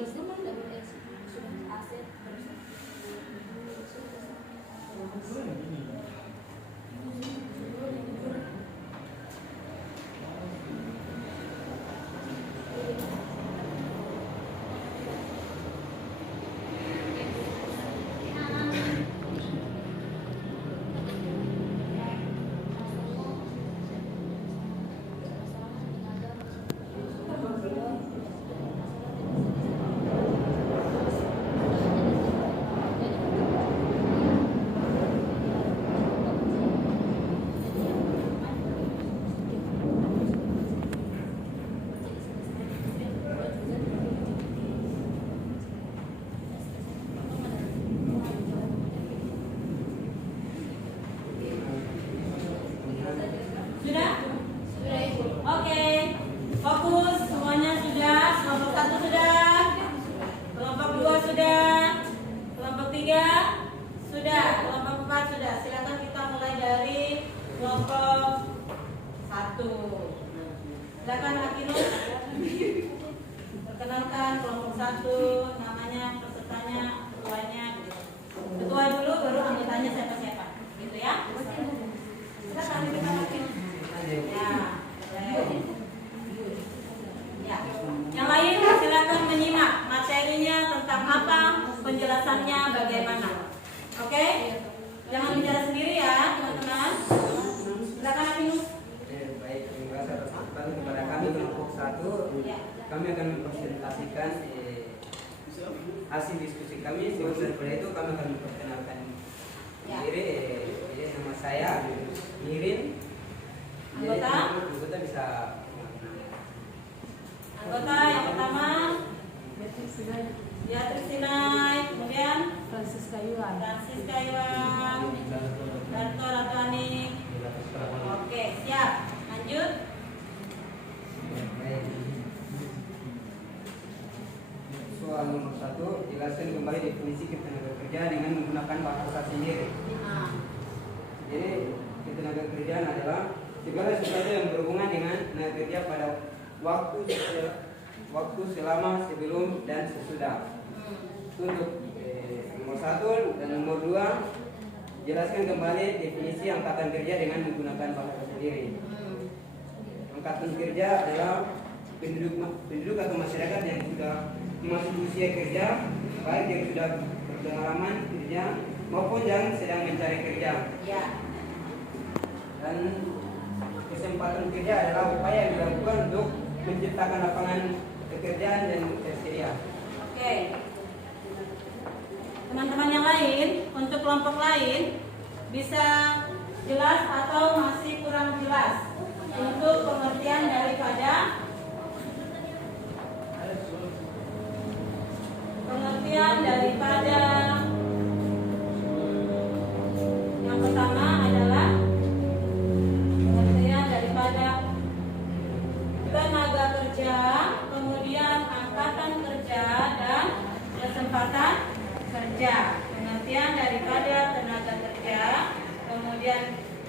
Sudah? Sudah Ibu. Oke. Fokus semuanya sudah. Kelompok 1 sudah. Kelompok 2 sudah. Kelompok 3 sudah. Kelompok 4 sudah. Silakan kita mulai dari kelompok 1. Silakan Akinus. Perkenalkan kelompok 1, namanya, pesertanya, ketuanya. Ketua dulu baru anggotanya siapa-siapa. Gitu ya. Silakan kita Akinus. Ya. Ya. Yang lain silakan menyimak materinya tentang apa, penjelasannya bagaimana. Oke? Jangan bicara sendiri ya, teman-teman. Silakan Akinus. Baik, terima kasih atas kesempatan kepada kami kelompok 1. Ya. Kami akan mempresentasikan hasil diskusi kami. Setelah itu kami akan memperkenalkan Ya. diri. Jadi nama saya Mirin. Jadi, Anggota? Anggota bisa. Anggota yang pertama Beatrice Sinai, kemudian Francisca Yuan. Francisca Iwan, Darto Ratwani. Oke, siap. Lanjut. Baik. Soal nomor 1, jelaskan kembali definisi ketenaga kerja dengan menggunakan bahasa sendiri. Nah, Jadi ketenaga kerjaan adalah segala sesuatu yang berhubungan dengan tenaga kerja pada waktu selama, sebelum, dan sesudah. Untuk nomor 1 dan nomor 2, jelaskan kembali definisi angkatan kerja dengan menggunakan bahasa sendiri. Angkatan kerja adalah penduduk atau masyarakat yang sudah memasuki usia kerja, baik yang sudah berpengalaman kerja maupun yang sedang mencari kerja. ya. Dan kesempatan kerja adalah upaya yang dilakukan untuk menciptakan lapangan pekerjaan dan tersedia. Oke. Teman-teman yang lain, untuk kelompok lain bisa jelas atau masih kurang jelas untuk pengertian daripada yang pertama adalah pengertian daripada tenaga kerja, kemudian angkatan kerja dan kesempatan kerja. Pengertian daripada tenaga kerja, kemudian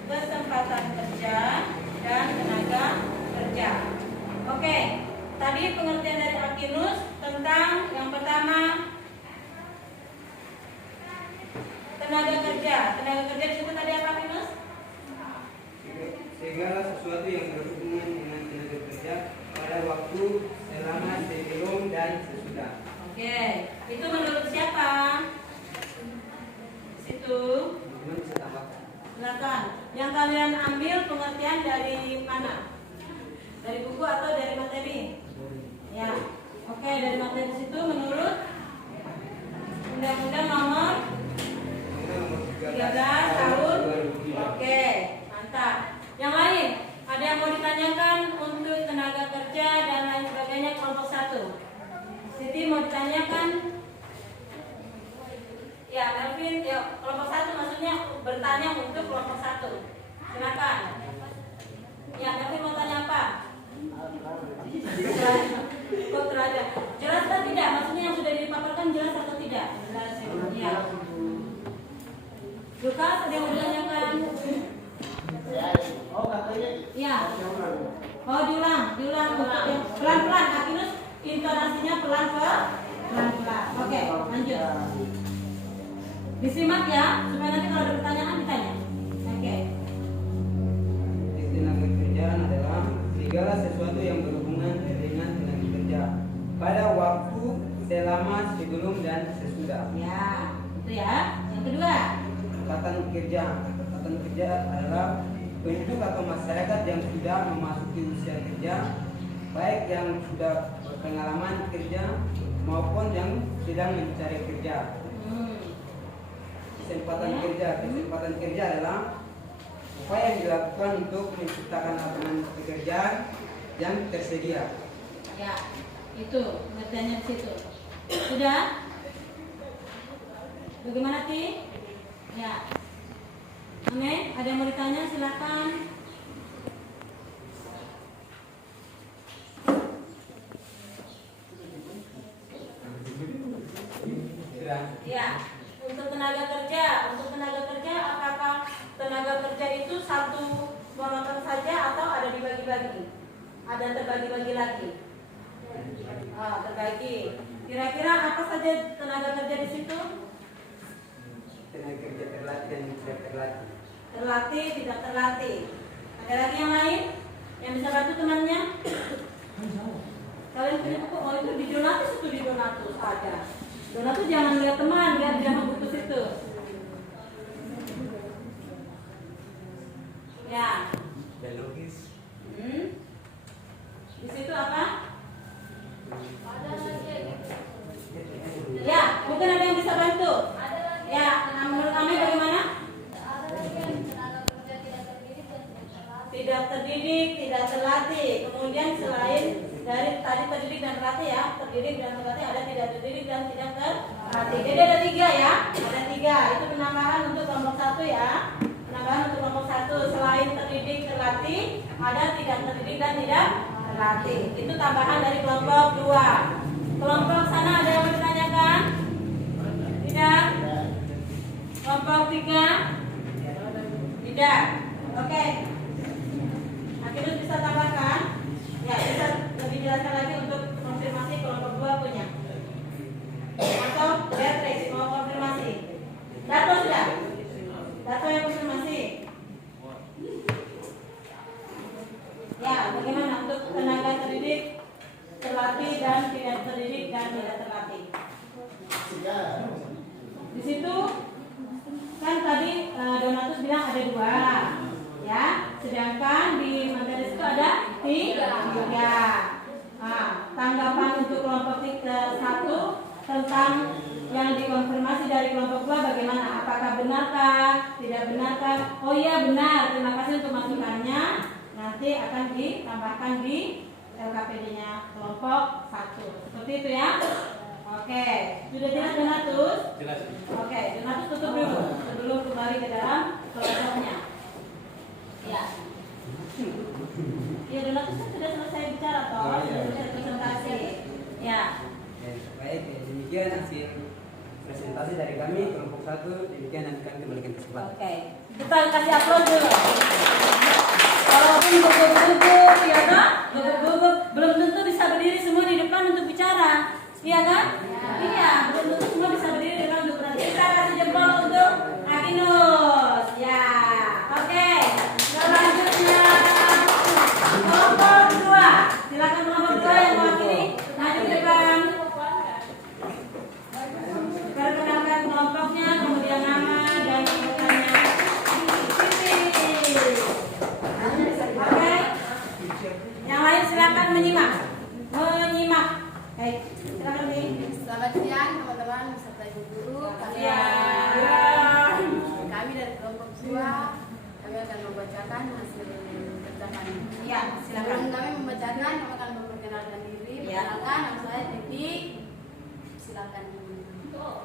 kesempatan kerja dan tenaga kerja. Oke, tadi pengertian dari Akinus tentang yang pertama tenaga kerja. Tenaga kerja disebut tadi apa, Akinus? Segala sesuatu yang berhubungan dengan tenaga kerja pada waktu, selama, sebelum, dan sesudah. Oke, itu menurut siapa? Situ. Teman-teman bisa tambahkan. Silakan. Yang kalian ambil pengertian dari mana? Dari buku atau dari materi? Ya. Oke, dari materi situ menurut Undang-Undang Nomor 13 tahun. Oke, mantap. Yang lain, ada yang mau ditanyakan untuk tenaga kerja dan lain sebagainya kelompok 1? Siti mau ditanyakan? Ya, Melvin, ya, kelompok 1 maksudnya bertanya untuk kelompok 1. Silakan. Ya, Melvin mau tanya apa? Kok terada? Jelas atau tidak? Maksudnya yang sudah dipaparkan jelas atau tidak? Jelas. Ya. Lukas, ada yang mau ditanyakan? Ya. Oh, diulang. intonasinya pelan-pelan. Oke, lanjut. Disimak ya, supaya nanti kalau ada pertanyaan ditanya. Oke. Tenaga kerjaan adalah segala sesuatu yang berhubungan dengan tenaga kerja pada waktu, selama, sebelum, dan sesudah. Ya, itu ya. Yang kedua. Angkatan kerja. Angkatan kerja adalah penduduk atau masyarakat yang sudah memasuki usia kerja, baik yang sudah berpengalaman kerja maupun yang sedang mencari kerja. Kesempatan kerja adalah upaya yang dilakukan untuk menciptakan lapangan pekerjaan yang tersedia. Ya, itu pengertiannya di situ. Sudah? Bagaimana Ti? Ya. Oke, ada yang mau ditanya silakan. Ya, untuk tenaga kerja, apakah tenaga kerja itu satu monoton saja atau ada dibagi-bagi? Ada terbagi-bagi lagi? Terbagi. Kira-kira apa saja tenaga kerja di situ? Tenaga kerja terlatih dan tidak terlatih. Terlatih, tidak terlatih. Ada lagi yang lain yang bisa bantu temannya? Kalian punya buku? Oh itu di Donatus ada. Donatus jangan lihat teman, lihat dia buku situ. Ya. Biologis. Di situ apa? Ada lagi gitu. Ya, mungkin ada yang bisa bantu. Ya, menurut Ame bagaimana? Ada lagi yang tenaga kerja tidak terdidik dan tidak terlatih. Tidak terdidik, tidak terlatih. Kemudian selain dari tadi terdidik dan terlatih ya, terdidik dan terlatih, ada tidak terdidik dan tidak terlatih. Jadi ada 3 ya, ada 3. Itu penambahan untuk kelompok 1 ya. Penambahan untuk kelompok 1 selain terdidik, terlatih, ada tidak terdidik dan tidak terlatih. Itu tambahan dari kelompok 2. Kelompok sana ada yang mau ditanyakan? Tidak. Kelompok 3? Tidak. Oke. Akhirnya bisa tambahkan? Ya, bisa lebih jelaskan lagi untuk konfirmasi kelompok 2 punya. Atau Beatrice mau konfirmasi? Dato sudah? Dato yang konfirmasi? Ya, bagaimana untuk tenaga terdidik, terlatih dan tidak terdidik dan tidak terlatih? Di situ kan tadi Donatus bilang ada 2, ya. Sedangkan di materi itu ada 3. Tanggapan untuk kelompok 1 tentang yang dikonfirmasi dari kelompok 2 bagaimana? Apakah benarkah? Tidak benarkah? Oh iya benar. Terima kasih untuk masukannya. Nanti akan ditambahkan di LKPD-nya kelompok 1. Seperti itu ya. Oke, sudah jelas Donatus? Jelas. Oke, Donatus tutup dulu sebelum kembali ke dalam kelompoknya. Ya. Ya Donatus kan sudah selesai bicara toh, sudah selesai presentasi. Ya. Baik, demikian hasil presentasi dari kami kelompok 1. Demikian nanti kami kembalikan kesempatan. Oke. Kita kasih aplaus dulu. Walaupun gugup-gugup, ya kan? Gugup-gugup, belum tentu bisa berdiri semua di depan untuk bicara. Iya kan? Iya, belum tentu semua bisa berdiri di depan untuk berbicara. Kita kasih jempol untuk Aginus. Ya. Oke. Selanjutnya kelompok 2. Silakan kelompok 2 yang mewakili maju ke depan. Perkenalkan kelompoknya, kemudian nama dan sebutannya. Oke. Yang lain silakan menyimak. Baik, silakan nih. Selamat siang teman-teman beserta ibu guru. Kami dari kelompok 2 kami akan membacakan hasil kerja kami. Ya, silakan. Sebelum kami membacakan, kami akan memperkenalkan diri. Ya. Perkenalkan, nama saya Titi. Silakan.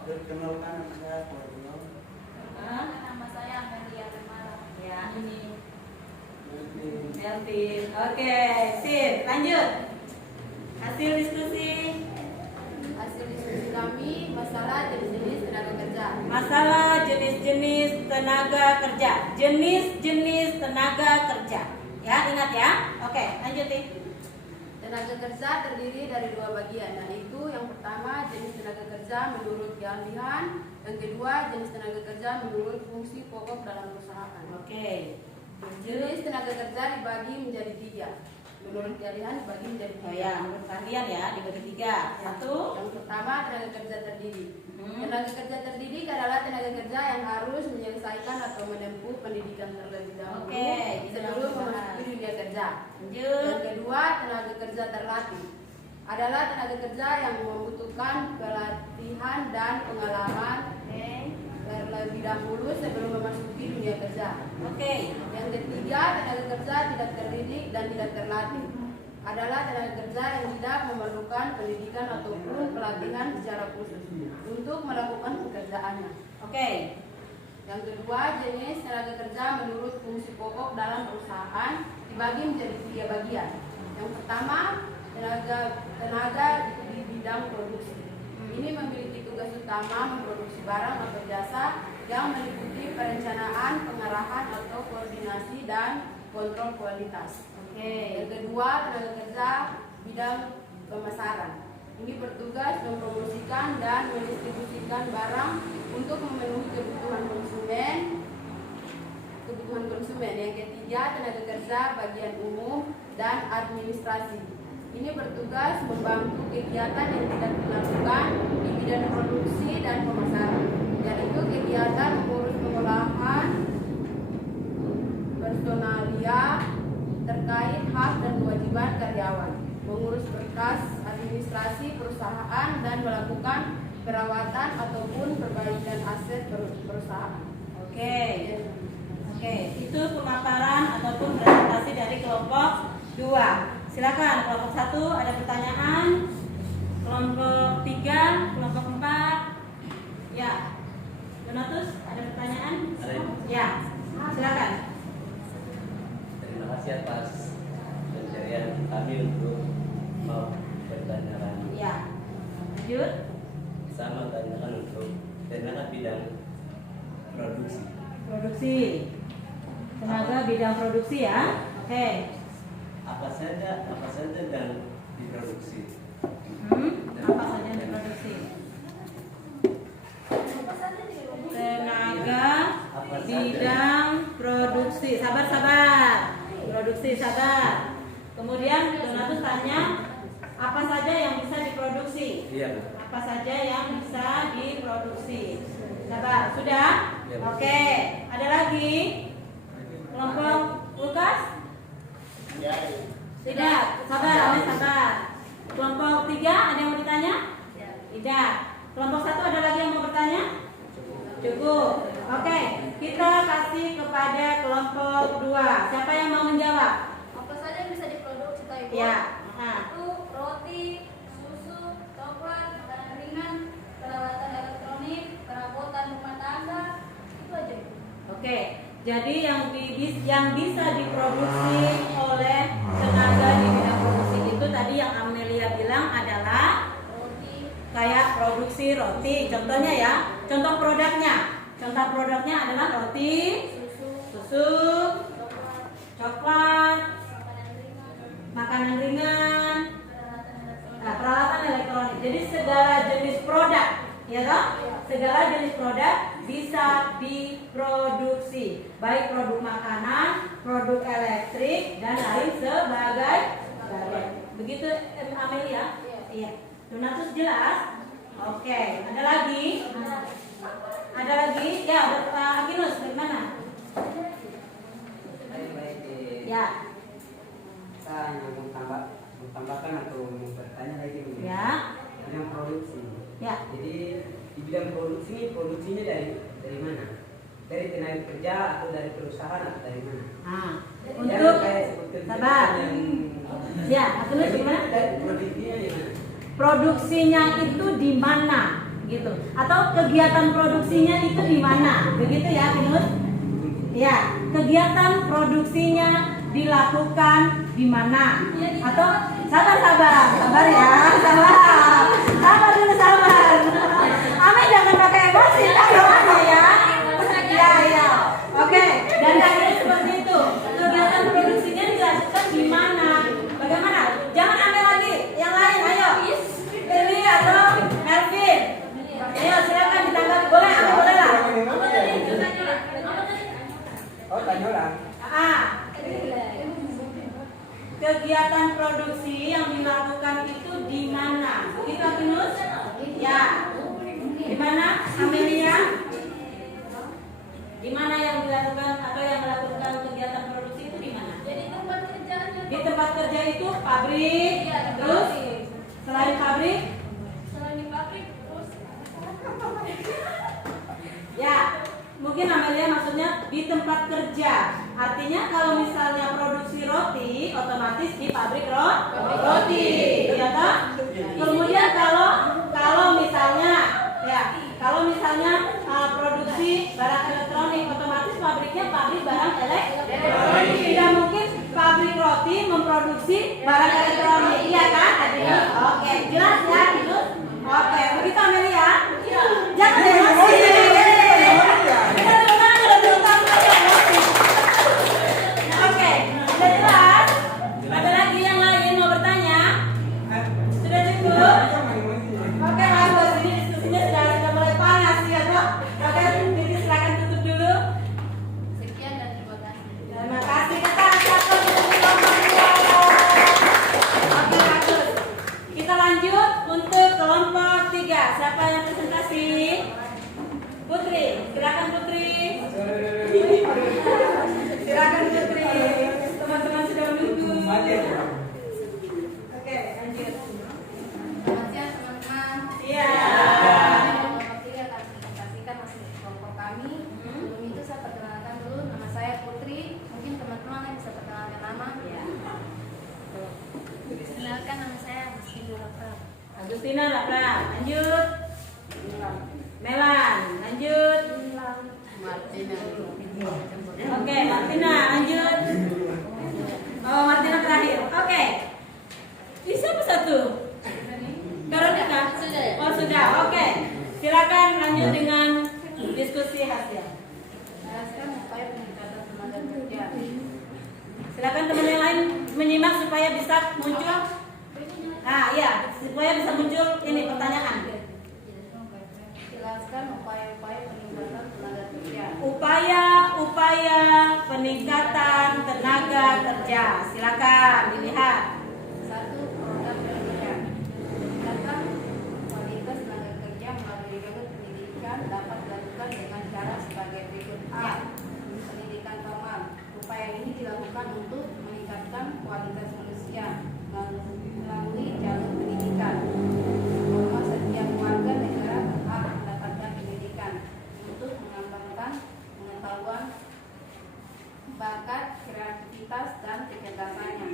Perkenalkan nama saya Koordinal. Nama saya Amelia Remara. Ya, ini Melvin. Oke, sip. Lanjut. Hasil diskusi. Hasil diskusi kami masalah jenis-jenis tenaga kerja. Masalah jenis-jenis tenaga kerja. Jenis-jenis tenaga kerja. Ya, ingat ya. Oke, lanjut nih. tenaga kerja terdiri dari dua bagian, yaitu yang pertama jenis tenaga kerja menurut keahlian, yang kedua jenis tenaga kerja menurut fungsi pokok dalam perusahaan. Oke. Jenis tenaga kerja dibagi menjadi 3. Menurut keahlian dibagi menjadi 3. Oh ya, menurut kalian ya dibagi 3. Satu. Yang pertama tenaga kerja terdidik. Tenaga kerja terdidik adalah tenaga kerja yang harus menyelesaikan atau menempuh pendidikan terlebih dahulu sebelum memasuki dunia kerja. Yang kedua, tenaga kerja terlatih adalah tenaga kerja yang membutuhkan pelatihan dan pengalaman terlebih dahulu sebelum memasuki dunia kerja. Yang ketiga, tenaga kerja tidak terdidik dan tidak terlatih adalah tenaga kerja yang tidak memerlukan pendidikan ataupun pelatihan secara khusus untuk melakukan pekerjaannya. Yang kedua, jenis tenaga kerja menurut fungsi pokok dalam perusahaan dibagi menjadi 3 bagian. Yang pertama, tenaga di bidang produksi. Ini memiliki tugas utama memproduksi barang atau jasa yang meliputi perencanaan, pengarahan atau koordinasi dan kontrol kualitas. Yang kedua, tenaga kerja bidang pemasaran. Ini bertugas mempromosikan dan mendistribusikan barang untuk memenuhi kebutuhan konsumen. Yang ketiga, tenaga kerja bagian umum dan administrasi. Ini bertugas membantu kegiatan yang tidak dilakukan di bidang produksi dan pemasaran, yaitu kegiatan mengurus pengolahan, personalia terkait hak dan kewajiban karyawan, mengurus berkas administrasi perusahaan dan melakukan perawatan ataupun perbaikan aset perusahaan. Itu pemaparan ataupun presentasi dari kelompok 2. Silakan kelompok 1 ada pertanyaan, kelompok 3, kelompok 4. Ya, Donatus ada pertanyaan? Ya, silakan. Terima kasih atas pencarian kami untuk mau bertanyakan. Ya, lanjut. Sama tanyakan untuk tenaga bidang produksi. Tenaga bidang produksi ya. Apa saja yang diproduksi? Apa saja yang diproduksi? Tenaga bidang produksi. Sabar. Produksi, sabar. Kemudian Donatus tanya, apa saja yang bisa diproduksi? Iya. Apa saja yang bisa diproduksi? Sabar, sudah? Ya, Ada lagi? Kelompok Lukas? Tidak, sabar. Kelompok 3 ada yang mau ditanya? Tidak. Kelompok 1 ada lagi yang mau bertanya? Cukup. Kita kasih kepada kelompok 2. Siapa yang mau menjawab? Apa saja yang bisa diproduksi Ibu? Ya. Itu roti, susu, coklat, makanan ringan, peralatan elektronik, perabotan rumah tangga, itu aja. Jadi yang bisa diproduksi oleh tenaga di bidang produksi itu tadi yang Amelia bilang adalah Roti, kayak produksi roti. Contohnya ya, contoh produknya adalah roti, susu, coklat, makanan ringan, peralatan elektronik. Jadi segala jenis produk, ya toh? Segala jenis produk bisa diproduksi, baik produk makanan, produk elektrik dan lain sebagainya. Begitu Amelia? Iya. Donatus jelas? Ada lagi? Ya, Pak Akinus bagaimana? Baik. Ya. Saya mau tambahkan atau mau bertanya lagi begini. Ya. Bidang produksi. Ya. Jadi di bidang produksi ini produksinya dari mana? Dari tenaga kerja atau dari perusahaan atau dari mana? Untuk sabar. Ya, Akinus gimana? Produksinya di mana? Produksinya itu di mana? Gitu. Atau kegiatan produksinya itu di mana? Begitu ya, Akinus? Ya, kegiatan produksinya dilakukan di mana? Atau sabar ya, sabar dulu. Ame jangan pakai emosi, ya. Ya. Dan akhirnya seperti itu. Kegiatan produksinya dilakukan di mana? Bagaimana? Jangan Ame Di mana yang dilakukan atau yang melakukan kegiatan produksi itu di mana? Jadi tempat kerja. Di tempat kerja itu pabrik, Iya, di terus pabrik. selain pabrik, Selain di pabrik terus ya mungkin Amelia maksudnya di tempat kerja. Artinya kalau misalnya produksi roti, otomatis di pabrik roti, ya toh? Kemudian kalau misalnya produksi barang elektronik, otomatis pabriknya pabrik barang elektronik. Tidak mungkin pabrik roti memproduksi barang elektronik, iya kan? Oke, jelas ya itu. Oke, begitu Amelia. Jangan emosi. Kita tenang, lebih utama saja emosi. Oke, sudah jelas? Ada lagi yang lain mau bertanya? Sudah cukup? Oke, bagus. Ini diskusinya sudah mulai panas ya toh. Oke, jadi silakan tutup dulu. Sekian dan terima kasih. Terima kasih kakak. Oke, bagus. Kita lanjut untuk kelompok 3. Siapa yang presentasi? Putri, silakan Putri. Silakan Putri. Teman-teman sudah menunggu. Oke, lanjut. Selamat siang teman-teman. Iya. Kelompok 3 akan presentasikan masih kelompok kami. Sebelum itu saya perkenalkan dulu, nama saya Putri. Mungkin teman-teman yang bisa perkenalkan nama. Ya. Kenalkan nama saya Agustina Rafa. Agustina Rafa, lanjut. Melan, lanjut. Martina. Oke, Martina, lanjut. Oh, Martina terakhir. Oke. Bisa apa satu? Veronica? Sudah ya? Oh, sudah. Oke. Silakan lanjut dengan diskusi hasil. Jelaskan upaya peningkatan tenaga kerja. Silakan teman yang lain menyimak supaya bisa muncul. Nah, iya, supaya bisa muncul ini pertanyaan. Jelaskan upaya-upaya peningkatan tenaga kerja. Upaya peningkatan tenaga kerja. Silakan dilihat. 1. Program pendidikan. Meningkatkan kualitas tenaga kerja melalui jalur pendidikan dapat dilakukan dengan cara sebagai berikut. A. Pendidikan formal. Upaya ini dilakukan untuk meningkatkan kualitas manusia melalui jalur pendidikan. Bahwa setiap warga negara berhak mendapatkan pendidikan untuk mengembangkan pengetahuan, bakat, kreativitas, dan kecerdasannya.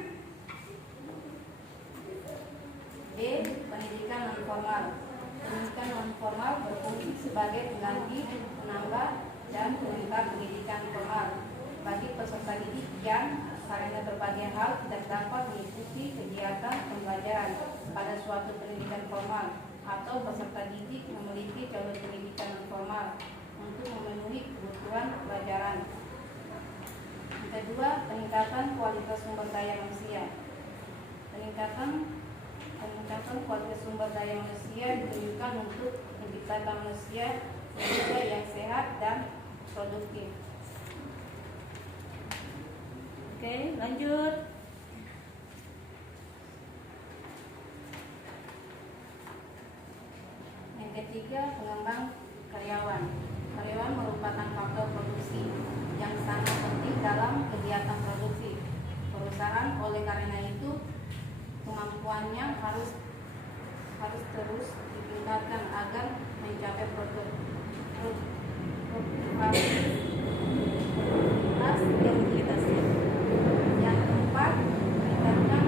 B. Pendidikan non formal. Pendidikan non formal berfungsi sebagai pengganti, penambah, dan pelengkap pendidikan formal bagi peserta didik yang karena berbagai hal tidak dapat mengikuti kegiatan pembelajaran pada suatu pendidikan formal atau peserta didik memiliki jalur pendidikan non formal untuk memenuhi kebutuhan pelajaran. Yang kedua, peningkatan kualitas sumber daya manusia. Peningkatan kualitas sumber daya manusia ditujukan untuk menciptakan manusia yang sehat dan produktif. Oke, lanjut. Yang ketiga, pengembang karyawan. Karyawan merupakan faktor produksi yang sangat penting dalam kegiatan produksi perusahaan. Oleh karena itu, kemampuannya harus terus ditingkatkan agar mencapai produktivitas. Yang keempat, meningkatkan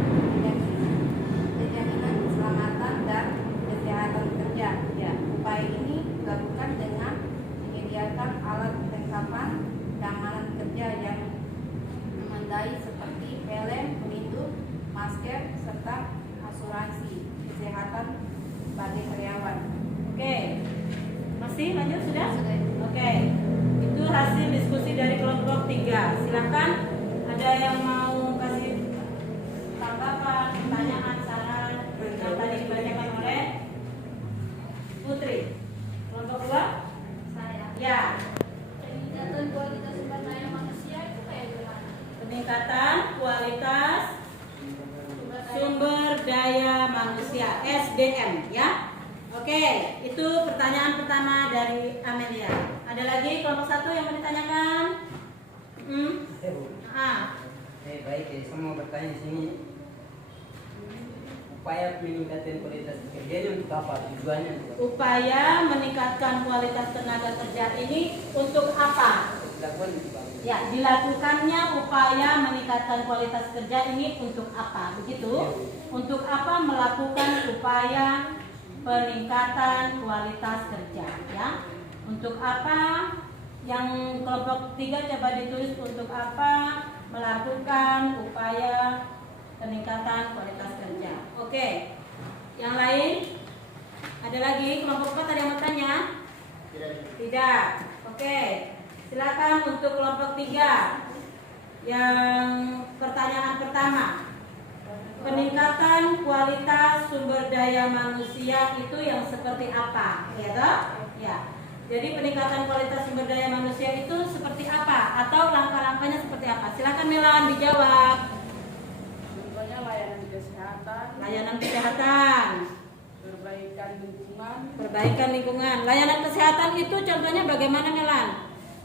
jaminan keselamatan dan kesehatan kerja. Ya, upaya ini dilakukan dengan menyediakan alat perlengkapan keamanan kerja yang memadai seperti helm pelindung, masker, serta asuransi kesehatan bagi karyawan. Oke. Masih lanjut sudah? Sudah. Oke. Itu hasil diskusi dari kelompok 3. Silakan ada yang mau kasih tanggapan, pertanyaan, saran yang tadi dibacakan oleh Putri. Kelompok 2? Saya. Ya. Peningkatan kualitas sumber daya manusia itu kayak gimana? Peningkatan kualitas sumber daya manusia (SDM) ya. Oke, itu pertanyaan Pertanyaan pertama dari Amelia. Ada lagi kelompok 1 yang mau ditanyakan? Baik, saya mau bertanya di sini. Upaya peningkatan kualitas kerjanya untuk apa? Tujuannya? Upaya meningkatkan kualitas tenaga kerja ini untuk apa? Ya, dilakukannya upaya meningkatkan kualitas kerja ini untuk apa? Begitu? Untuk apa melakukan upaya peningkatan kualitas kerja? Ya, untuk apa? Yang kelompok 3 coba ditulis untuk apa melakukan upaya peningkatan kualitas kerja. Oke. Yang lain? Ada lagi kelompok 4 ada yang mau tanya? Tidak. Oke. Silakan untuk kelompok 3. Yang pertanyaan pertama. Peningkatan kualitas sumber daya manusia itu yang seperti apa? Ya toh? Ya. Jadi peningkatan kualitas sumber daya manusia itu seperti apa? Atau langkah-langkahnya seperti apa? Silakan Melan dijawab. Contohnya layanan kesehatan. Layanan kesehatan. Perbaikan lingkungan. Perbaikan lingkungan. Layanan kesehatan itu contohnya bagaimana Melan?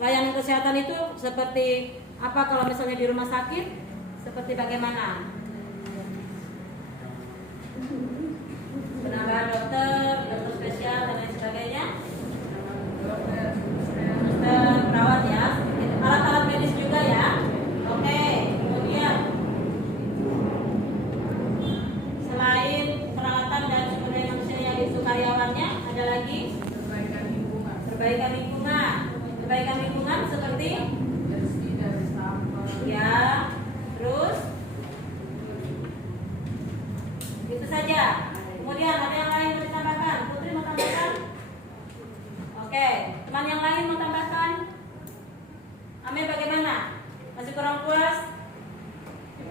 Layanan kesehatan itu seperti apa kalau misalnya di rumah sakit? Seperti bagaimana? Penambahan dokter, dokter spesial dan lain sebagainya. Dokter perawat ya. Alat-alat medis juga ya. Oke, kemudian selain peralatan dan sumber daya manusia yang itu karyawannya, ada lagi Perbaikan lingkungan. perbaikan lingkungan. Perbaikan lingkungan seperti Bersih dari sampah. ya, terus itu saja. Kemudian ada yang lain mau ditambahkan? Putri mau tambahkan? Oke, teman yang lain mau tambahkan? Ame bagaimana? Masih kurang puas?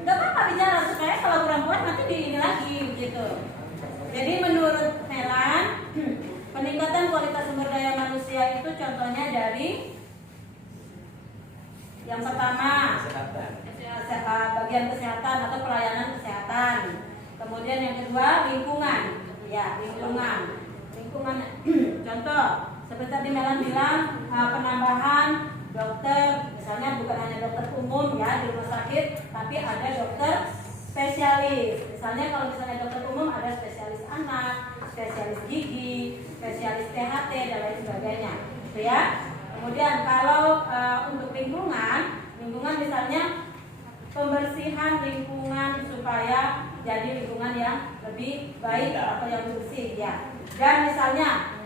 Gak apa-apa bicara supaya kalau kurang puas nanti di ini lagi gitu. Jadi menurut Melan, peningkatan kualitas sumber daya manusia itu contohnya dari yang pertama bagian kesehatan atau pelayanan kesehatan. Kemudian yang kedua lingkungan, ya lingkungan. Contoh seperti tadi Melan bilang penambahan dokter, misalnya bukan hanya dokter umum ya di rumah sakit, tapi ada dokter spesialis. Misalnya kalau misalnya dokter umum ada spesialis anak, spesialis gigi, spesialis THT dan lain sebagainya, gitu ya. Kemudian kalau untuk lingkungan misalnya pembersihan lingkungan supaya jadi lingkungan yang lebih baik atau yang bersih ya. Dan misalnya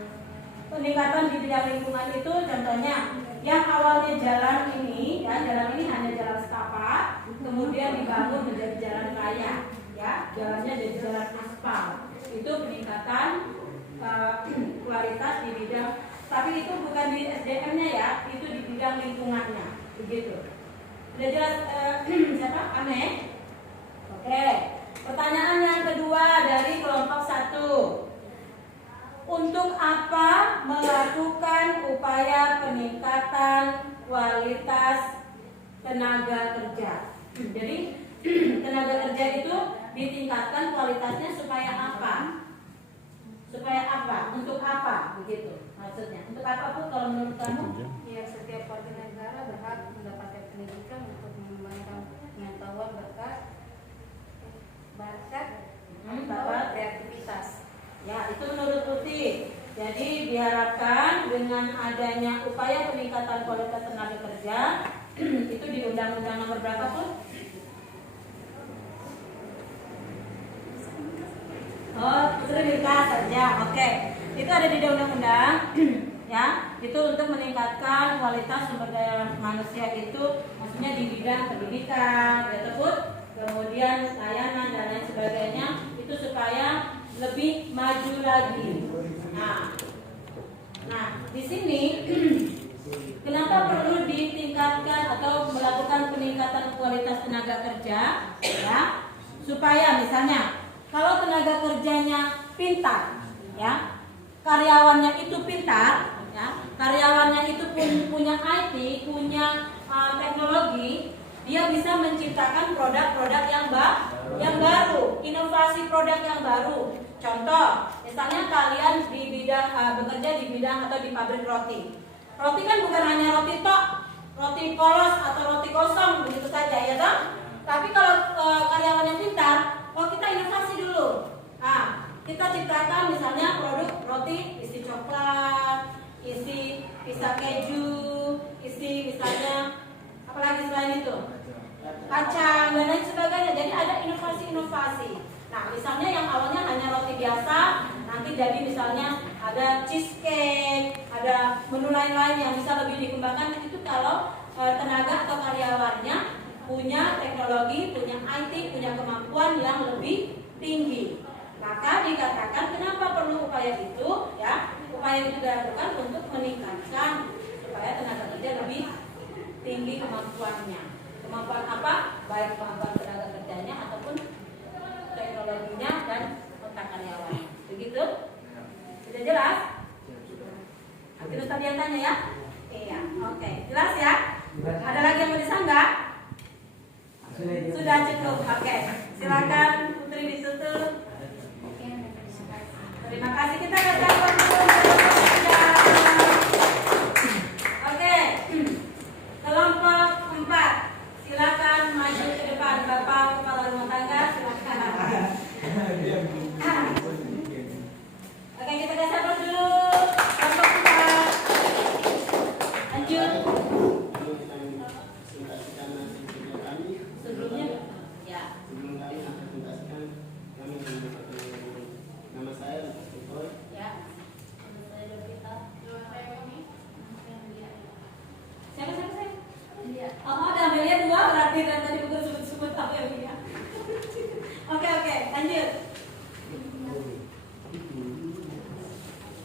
peningkatan di bidang lingkungan itu contohnya yang awalnya jalan ini ya, jalan ini hanya jalan setapak, kemudian dibangun menjadi jalan raya ya, jalannya jadi jalan aspal. Itu peningkatan kualitas di bidang, tapi itu bukan di SDM-nya ya, itu di bidang lingkungannya begitu. Sudah jelas siapa? Ame? Oke. Pertanyaan yang kedua dari kelompok 1. Untuk apa melakukan upaya peningkatan kualitas tenaga kerja? Jadi tenaga kerja itu ditingkatkan kualitasnya supaya apa? Supaya apa? Untuk apa? Begitu maksudnya. Untuk apa pun kalau menurut kamu? Ya, setiap warga negara berhak mendapatkan pendidikan untuk mengembangkan pengetahuan bakat kreativitas. Ya, itu menurut Tuti. Jadi diharapkan dengan adanya upaya peningkatan kualitas tenaga kerja itu di Undang-Undang nomor berapa pun? Oh, Undang-Undang saja. Oke. Itu ada di Undang-Undang ya. Itu untuk meningkatkan kualitas sumber daya manusia itu maksudnya di bidang pendidikan, ya tersebut, kemudian layanan dan lain sebagainya itu supaya lebih maju lagi. Nah, di sini kenapa perlu ditingkatkan atau melakukan peningkatan kualitas tenaga kerja? Ya, supaya misalnya kalau tenaga kerjanya pintar, ya, karyawannya itu pintar, ya, karyawannya itu punya IT, punya teknologi, dia bisa menciptakan produk-produk yang baru, inovasi produk yang baru. Contoh, misalnya kalian di bidang bekerja di bidang atau di pabrik roti. Roti kan bukan hanya roti tok, roti polos atau roti kosong begitu saja ya toh. Tapi kalau karyawan yang pintar, kita inovasi dulu. Nah, kita ciptakan misalnya produk roti isi coklat, isi pisang keju, isi misalnya apalagi selain itu kacang dan lain sebagainya. Jadi ada inovasi-inovasi. Nah, misalnya yang awalnya hanya roti biasa, nanti jadi misalnya ada cheesecake, ada menu lain-lain yang bisa lebih dikembangkan. Itu kalau tenaga atau karyawannya punya teknologi, punya IT, punya kemampuan yang lebih tinggi. Maka dikatakan kenapa perlu upaya itu, ya? Upaya itu dilakukan untuk meningkatkan supaya tenaga kerja lebih tinggi kemampuannya. Kemampuan apa? Baik kemampuan tenaga kerjanya ataupun teknologinya dan otak karyawan. Begitu? Sudah jelas? Nanti Ustaz yang tanya ya? Iya, oke. Jelas ya? Ada lagi yang mau disanggah? Sudah cukup. Oke. Silakan Putri ditutup. Terima kasih, kita datang. Oke. Kelompok 4. Silakan maju ke depan, Bapak Kepala Rumah Tangga, silakan. Oke, kita geser dulu. Kelompok 4. Lanjut. Sebelumnya, ya. Sebelum kami akan presentasikan, kami nama saya Lukas Tutoy. Ya. Siapa? Oh, ada Amelia 2 berarti dan tadi bukan sebut-sebut Amelia. Oke, lanjut.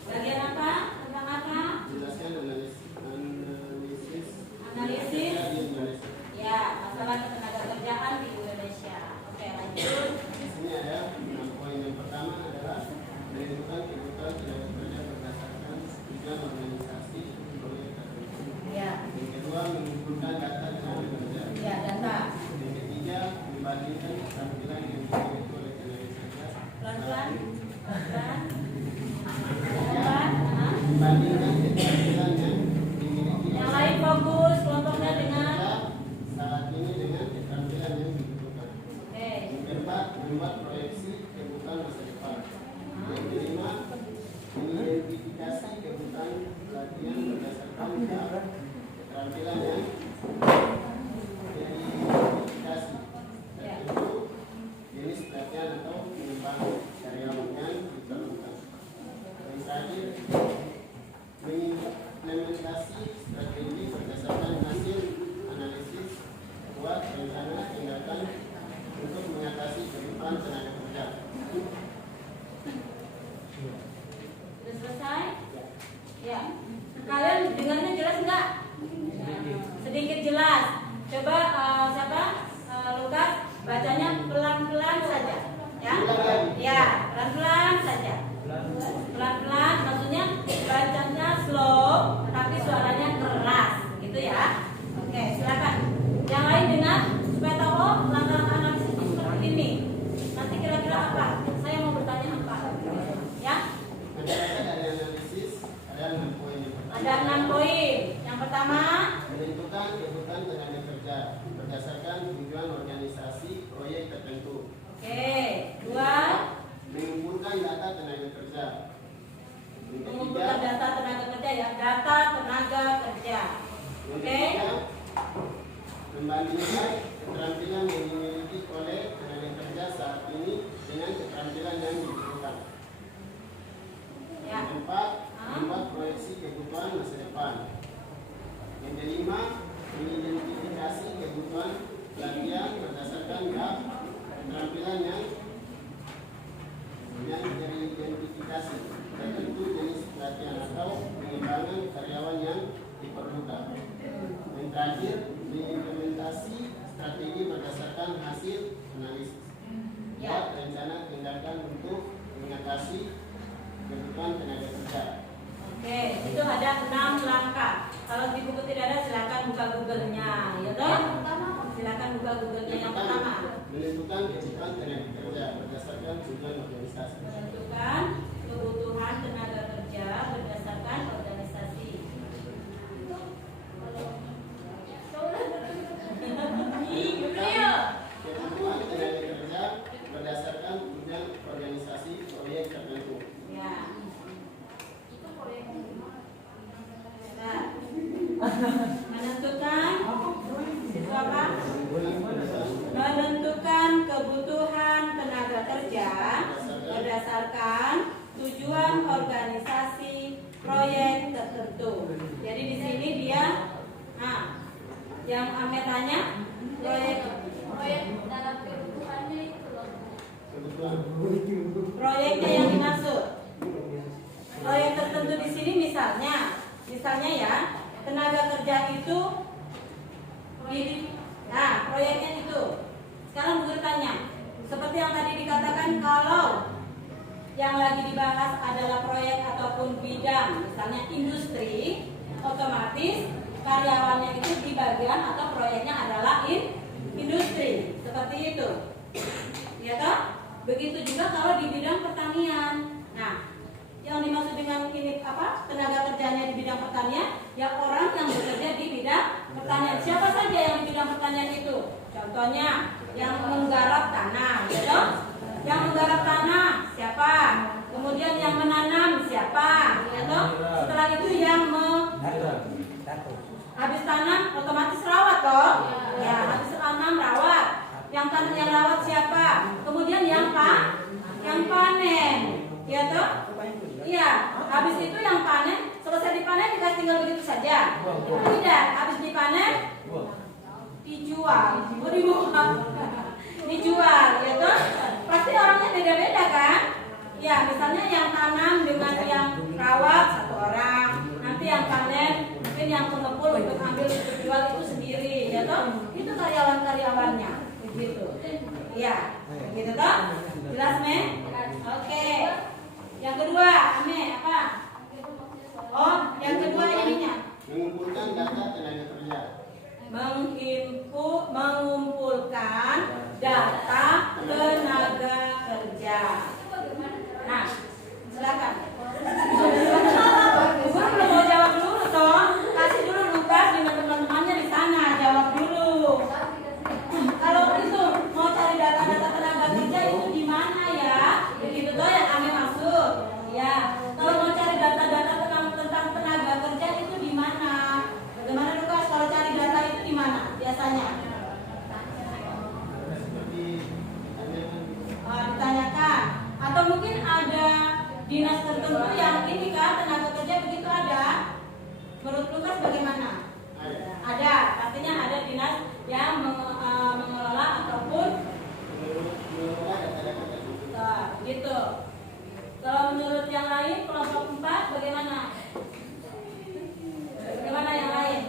Bagian apa? Tentang apa? Jelaskan analisis. Ya, masalah ketenaga kerjaan di Indonesia. Oke, lanjut. Di sini ada 6 poin. Yang pertama adalah menentukan kebutuhan tenaga kerja berdasarkan tujuan organisasi proyek tertentu. Ya. Yang kedua, mengumpulkan data tenaga kerja. Ya, data. Yang ketiga, membandingkan keterampilan yang dimiliki oleh tenaga kerja. Pelan-pelan. Membandingkan keterampilan yang dimiliki Yang lain fokus kelompoknya dengan. saat ini dengan keterampilan yang dibutuhkan. Oke. Yang keempat, membuat proyeksi kebutuhan masa depan. Yang kelima, mengidentifikasi kebutuhan pelatihan berdasarkan keterampilan yang diidentifikasi. Tertentu jenis pelatihan atau pengembangan karyawan yang diperlukan. Yang terakhir, mengimplementasi strategi berdasarkan hasil analisis, buat rencana tindakan untuk mengatasi kebutuhan tenaga kerja. Sudah selesai? Ya. Kalian dengarnya jelas nggak? Sedikit jelas. Coba siapa? Lukas, bacanya pelan-pelan saja. Ya? Ya, pelan-pelan saja. Pelan-pelan, maksudnya bacanya slow, tapi suaranya keras, gitu ya. Oke, silakan. Yang lain dengar supaya tahu langkah-langkah analisis itu seperti ini. Nanti kira-kira apa? Saya mau bertanya apa? Ya? Masyarakat ada analisis, ada 6 poin. Ada 6 poin. Yang pertama, menentukan kebutuhan tenaga kerja berdasarkan tujuan organisasi proyek tertentu. oke. 2, Mengumpulkan data tenaga kerja. Yang mengumpulkan ketiga, data tenaga kerja ya, data tenaga kerja. yang Oke. ketiga, membandingkan keterampilan yang dimiliki oleh tenaga kerja saat ini dengan keterampilan yang dibutuhkan. Ya. Yang keempat, membuat proyeksi kebutuhan masa depan. Yang kelima, mengidentifikasi kebutuhan pelatihan berdasarkan gap keterampilan yang teridentifikasi, tertentu jenis pelatihan atau pengembangan karyawan yang diperlukan. Yang terakhir, mengimplementasi strategi berdasarkan hasil analisis. Buat rencana tindakan untuk mengatasi kebutuhan tenaga kerja. Oke, itu ada 6 langkah. Kalau di buku tidak ada silakan buka Google-nya, ya toh? Pertama apa? silakan buka Google-nya yang pertama. Menentukan kebutuhan tenaga kerja berdasarkan tujuan organisasi. Menentukan kebutuhan tenaga kerja berdasarkan organisasi. Kebutuhan tenaga kerja berdasarkan tujuan organisasi proyek tertentu. Ya. Nah. Menentukan itu apa? Menentukan kebutuhan tenaga kerja berdasarkan tujuan organisasi proyek tertentu. Jadi di sini dia, yang Ame tanya proyek dalam kebutuhannya itu loh. proyeknya yang dimaksud. Proyek tertentu di sini misalnya ya tenaga kerja itu, proyeknya itu. Sekarang Bu Guru tanya, seperti yang tadi dikatakan, kalau yang lagi dibahas adalah proyek ataupun bidang, misalnya industri, otomatis karyawannya itu di bagian atau proyeknya adalah industri, seperti itu, ya toh? Begitu juga kalau di bidang pertanian. Nah, yang dimaksud dengan ini apa? Tenaga kerjanya di bidang pertanian, ya orang yang bekerja di bidang pertanian. Siapa saja yang di bidang pertanian itu? Contohnya yang menggarap tanah, ya toh? Yang menggarap tanah siapa? Kemudian yang menanam siapa? Ya toh? Setelah itu yang habis tanam otomatis rawat toh? Ya, habis tanam rawat. Yang tanam yang rawat siapa? Kemudian yang panen, ya toh? Iya, habis itu yang panen, selesai dipanen dikasih tinggal begitu saja. Tidak, habis dipanen dijual, dijual, ya toh? Pasti orangnya beda-beda kan? Ya, misalnya yang tanam dengan yang rawat satu orang, nanti yang panen mungkin yang pengepul untuk ambil untuk jual itu sendiri, ya toh? Itu karyawan-karyawannya, begitu. Iya, begitu toh? Jelas, Me? Oke. Yang kedua, Ame, apa? Oh, yang kedua ininya. Mengumpulkan data tenaga kerja. Mengumpulkan data tenaga kerja. Nah, silakan. Guru belum mau jawab dulu toh. Kasih dulu Lukas dengan teman-temannya di sana, jawab dulu. Kalau itu mau cari data-data tenaga kerja itu di mana ya? Begitu toh yang Ame maksud. Ya, kalau mau cari data-data tentang tenaga kerja itu di mana? Bagaimana Lukas kalau cari data itu di mana biasanya? Ditanyakan. Atau mungkin ada dinas tertentu yang ini kan tenaga kerja begitu ada. Menurut Lukas bagaimana? Ada, pastinya ada dinas yang mengelola ataupun gitu. Kalau menurut yang lain kelompok 4 bagaimana? Bagaimana yang lain?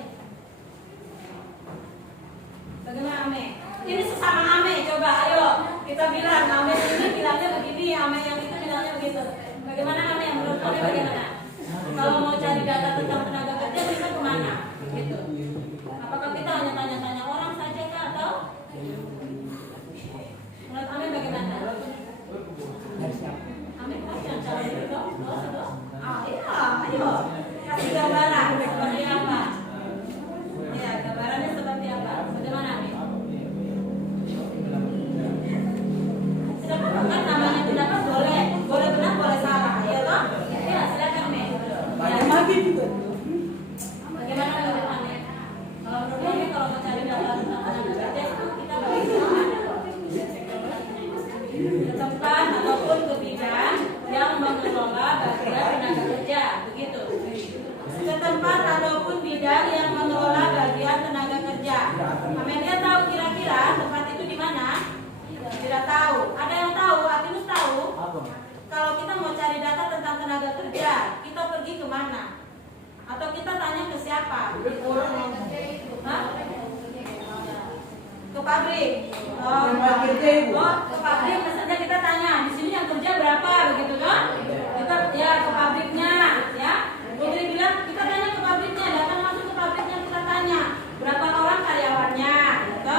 Bagaimana Ame? Ini sesama Ame, coba ayo kita bilang Ame ini bilangnya begini, Ame yang itu bilangnya begitu. Bagaimana Ame? Menurut Ame bagaimana? Kalau mau cari data tentang tenaga kerja kita kemana? Gitu. Apakah kita hanya tanya-tanya orang saja kah atau? Menurut Ame bagaimana? Ame kasih cara itu. Iya, ayo kasih gambaran seperti apa? Ya, gambarannya seperti apa? Bagaimana Ame? Silakan kan namanya pendapat boleh benar, boleh salah, ya toh? Ya, silakan Me. Bagaimana menurut Ame? Kalau menurut Ame kalau mau cari data tentang tenaga kerja itu kita balik ke tempat ataupun ke bidang yang mengelola bagian tenaga kerja, begitu. Ke tempat ataupun bidang yang mengelola bagian tenaga kerja. Amelia tahu kira-kira tempat itu di mana? Tidak tahu. Ada yang tahu? Atinus tahu? Kalau kita mau cari data tentang tenaga kerja, kita pergi kemana? Atau kita tanya ke siapa? Hah? Ke pabrik. Ke pabrik. Misalnya kita tanya, di sini yang kerja berapa, begitu kan? Kita ya ke pabriknya, ya. Putri bilang kita tanya ke pabriknya, datang langsung ke pabriknya kita tanya berapa orang karyawannya, gitu.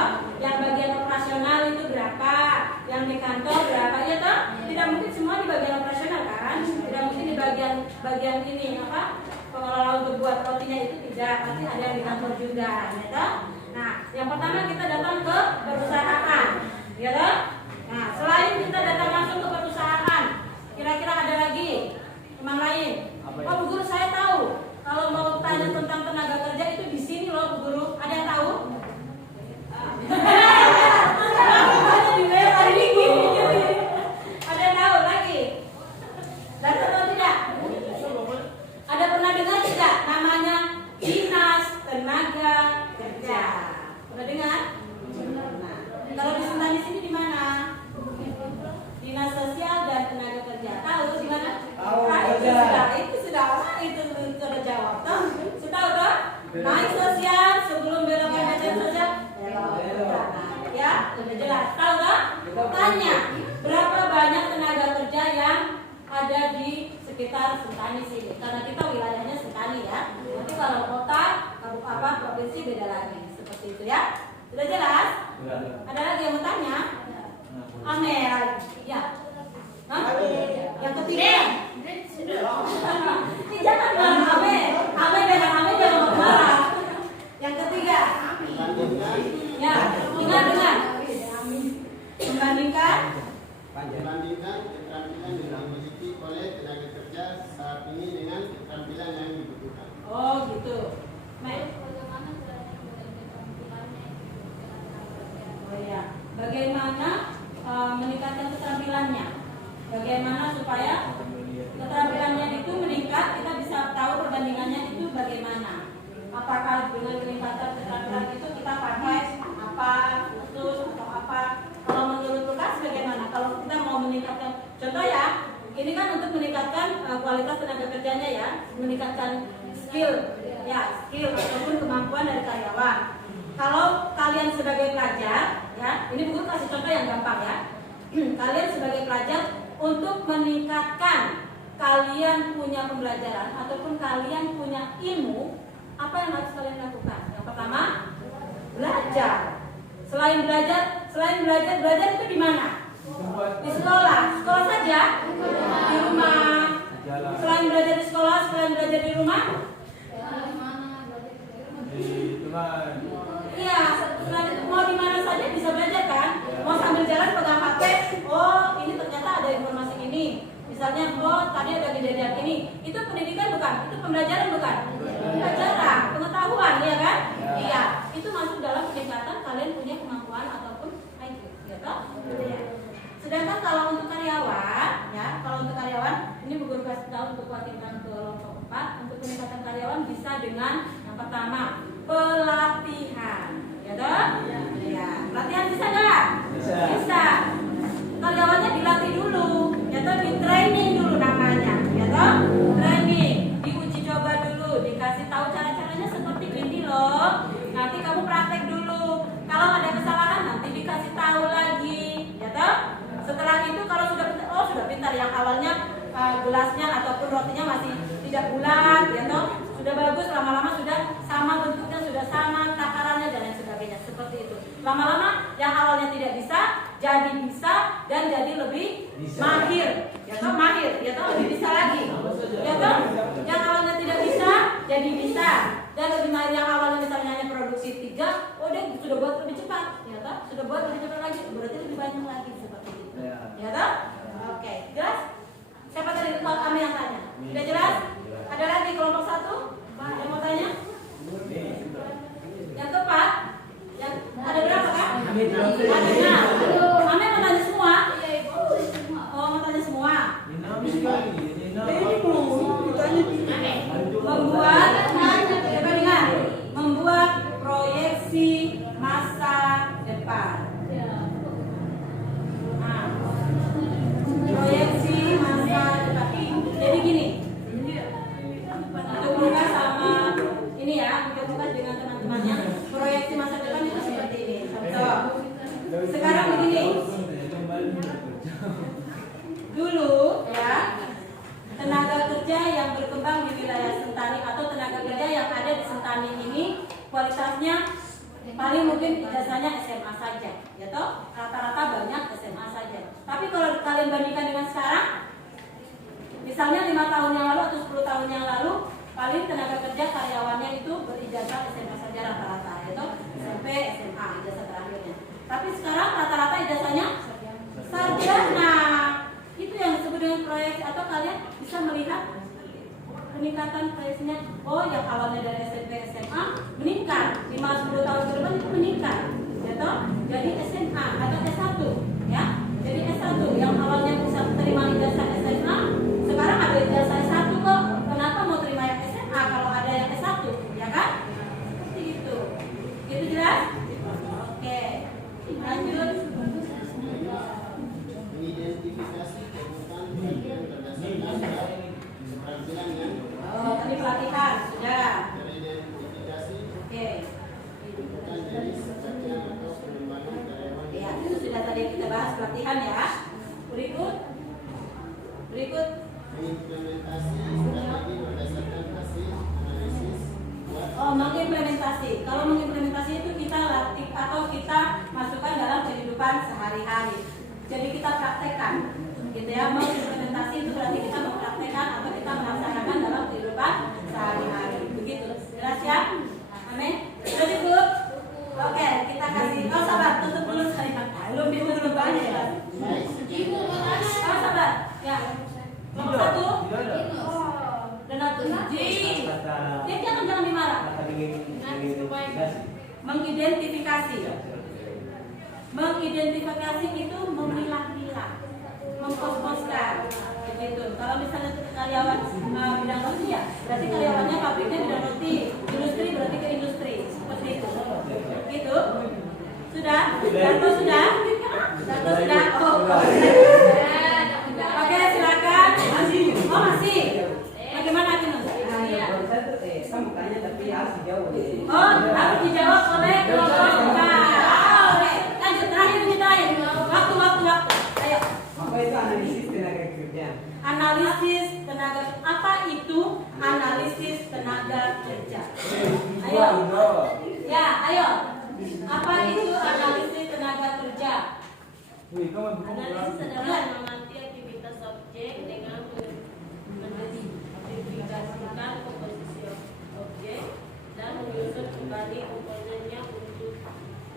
pasti ada yang di kantor juga, ya toh? Nah, yang pertama kita datang ke perusahaan, ya toh? Nah, selain kita datang langsung ke perusahaan, kira-kira ada lagi teman lain? Oh, Bu Guru saya tahu. Kalau mau tanya tentang tenaga kerja itu di sini loh, Bu Guru. Ada yang tahu? Ada yang tahu lagi? Dan tahu tidak? Ada pernah dengar tidak namanya Dinas Tenaga Kerja? Pernah dengar? Nah, kalau di Sentani sini di mana? Dinas Sosial dan Tenaga Kerja. Tahu di mana? Itu sudah jawab. Sudah tahu toh? Naik sosial sebelum belok ke badan sosial. Ya, sudah jelas. Tahu toh? Tanya, berapa banyak tenaga kerja yang ada di sekitar Sentani sini? Karena kita wilayahnya Sentani ya. Nanti kalau kota, kabupaten, provinsi beda lagi. Seperti itu ya. Sudah jelas? Ada lagi yang mau tanya? Amel, ya. Hah? Yang ketiga. Ini jangan marah Amel. Amel jangan marah. Yang ketiga. Ya, dengar. Membandingkan keterampilan yang dimiliki oleh tenaga kerja saat ini dengan keterampilan yang dibutuhkan. Oh gitu. Oh ya. Bagaimana meningkatkan keterampilannya? Bagaimana supaya keterampilannya itu meningkat? Kita bisa tahu perbandingannya itu bagaimana? Apakah dengan peningkatan keterampilan itu kita pakai apa khusus atau apa? Kalau menurut Lukas bagaimana? Kalau kita mau meningkatkan, contoh ya, ini kan untuk meningkatkan kualitas tenaga kerjanya ya, meningkatkan skill ataupun kemampuan dari karyawan. Kalau kalian sebagai pelajar, ya, ini Bu Guru kasih contoh yang gampang ya. Kalian sebagai pelajar untuk meningkatkan kalian punya pembelajaran ataupun kalian punya ilmu, apa yang harus kalian lakukan? Yang pertama, belajar. Selain belajar itu di mana? Di sekolah saja? Di rumah? Selain belajar di sekolah, selain belajar di rumah? Iya, mau di mana saja bisa belajar kan? Mau sambil jalan pegang HP, oh ini ternyata ada informasi ini. Misalnya, oh tadi ada kejadian ini. Itu pendidikan bukan? Itu pembelajaran bukan? Pembelajaran, pengetahuan, ya kan? Iya, itu masuk dalam peningkatan kalian punya kemampuan ataupun IQ, ya toh? Iya. Sedangkan kalau untuk karyawan, ya, ini Bu Guru kasih tahu untuk tingkat kelompok 4, untuk peningkatan karyawan bisa dengan yang pertama, pelatihan, ya toh? Iya. Pelatihan bisa nggak? Bisa. Karyawannya dilatih dulu, ya toh, di training dulu namanya, ya toh? Training, diuji coba dulu, dikasih tahu cara-caranya seperti ini loh. Nanti kamu praktek dulu. Kalau ada kesalahan nanti dikasih tahu lagi, ya toh? Setelah itu kalau sudah pintar, yang awalnya gelasnya ataupun rotinya masih tidak bulat, ya toh? Sudah bagus, lama-lama sudah sama bentuknya, sudah sama takarannya dan lain sebagainya, seperti itu. Lama-lama yang awalnya tidak bisa jadi bisa dan jadi lebih mahir, ya toh, lebih bisa lagi, ya toh. Yang awalnya tidak bisa jadi bisa dan lebih mahir. Yang awalnya misalnya hanya produksi 3, oh dia sudah buat lebih cepat, ya toh, sudah buat lebih cepat lagi, berarti lebih banyak lagi, seperti itu, ya toh. Oke, jelas? Siapa tadi? Kami yang tanya. Sudah jelas? Ada lagi kelompok 1? Yang mau tanya? Yang keempat? Yang ada berapa kan? Ada 6. Ame mau tanya semua? Oh, mau tanya semua? Membuat proyeksi masa depan. Nah, proyeksi masa depan. Jadi gini. Untuk buka sama ini ya, untuk buka dengan teman-temannya. Proyeksi masa depan itu seperti ini. Sekarang begini. Dulu ya, tenaga kerja yang berkembang di wilayah Sentani atau tenaga kerja yang ada di Sentani ini kualitasnya paling mungkin ijazahnya SMA saja, ya toh, rata-rata banyak SMA saja. Tapi kalau kalian bandingkan dengan sekarang, misalnya 5 tahun yang lalu atau 10 tahun yang lalu, paling tenaga kerja karyawannya itu berijazah SMA saja rata-rata, yaitu SMP, SMA ijazah terakhirnya. Tapi sekarang rata-rata ijazahnya sarjana. Itu yang disebut dengan proyeksi, atau kalian bisa melihat peningkatan proyeksinya. Oh, yang awalnya dari SMP, SMA meningkat 5-10 tahun ke depan itu meningkat, yaitu jadi SMA atau S1, ya. Jadi S1 yang awalnya bisa terima ijazah SMA, sekarang ada ijazah S1 kok. Kenapa mau terima yang SMA kalau ada yang S1, ya kan? Seperti itu. Itu jelas? Oke. Lanjut. Mengidentifikasi kebutuhan pelatihan berdasarkan keterampilan yang Tadi pelatihan sudah. teridentifikasi Oke. kebutuhan jenis pelatihan atau pengembangan karyawan. Ya, itu sudah tadi kita bahas pelatihan ya. Berikut. Mengimplementasi strategi berdasarkan hasil analisis buat Oh, mengimplementasi. Kalau mengimplementasi itu kita latih atau kita masukkan dalam kehidupan sehari-hari. Jadi kita praktekkan, gitu ya. Mengimplementasi itu berarti kita mempraktekkan atau kita melaksanakan dalam kehidupan sehari-hari. Begitu. Jelas ya? Amin. Sudah cukup? Oke, kita kasih. Oh, sabar, tutup dulu saya. Belum ditutup banyak ya. Oh, sabar. Ya. Nomor 1. Dan satu izin. Dia jangan dimarah. Mengidentifikasi. Mengidentifikasi itu memilah-milah, mengkos-koskan. Gitu. Kalau misalnya karyawan bidang roti ya, berarti karyawannya pabriknya bidang roti, industri berarti ke industri. Seperti itu. Gitu. Sudah? Dato sudah? Dato sudah? Oh. Oke, silakan. Oh, masih. Bagaimana Kinus? Kamu tanya tapi harus dijawab. Oh, harus dijawab oleh kelompok empat. Oke, lanjut terakhir. Waktu. Ayo. Apa itu analisis tenaga kerja? Analisis tenaga. Apa itu analisis tenaga kerja? Ayo. Ya, ayo. Apa itu analisis tenaga kerja? Analisis adalah mengamati aktivitas objek dengan mengidentifikasikan komposisi objek dan menyusun kembali komponennya untuk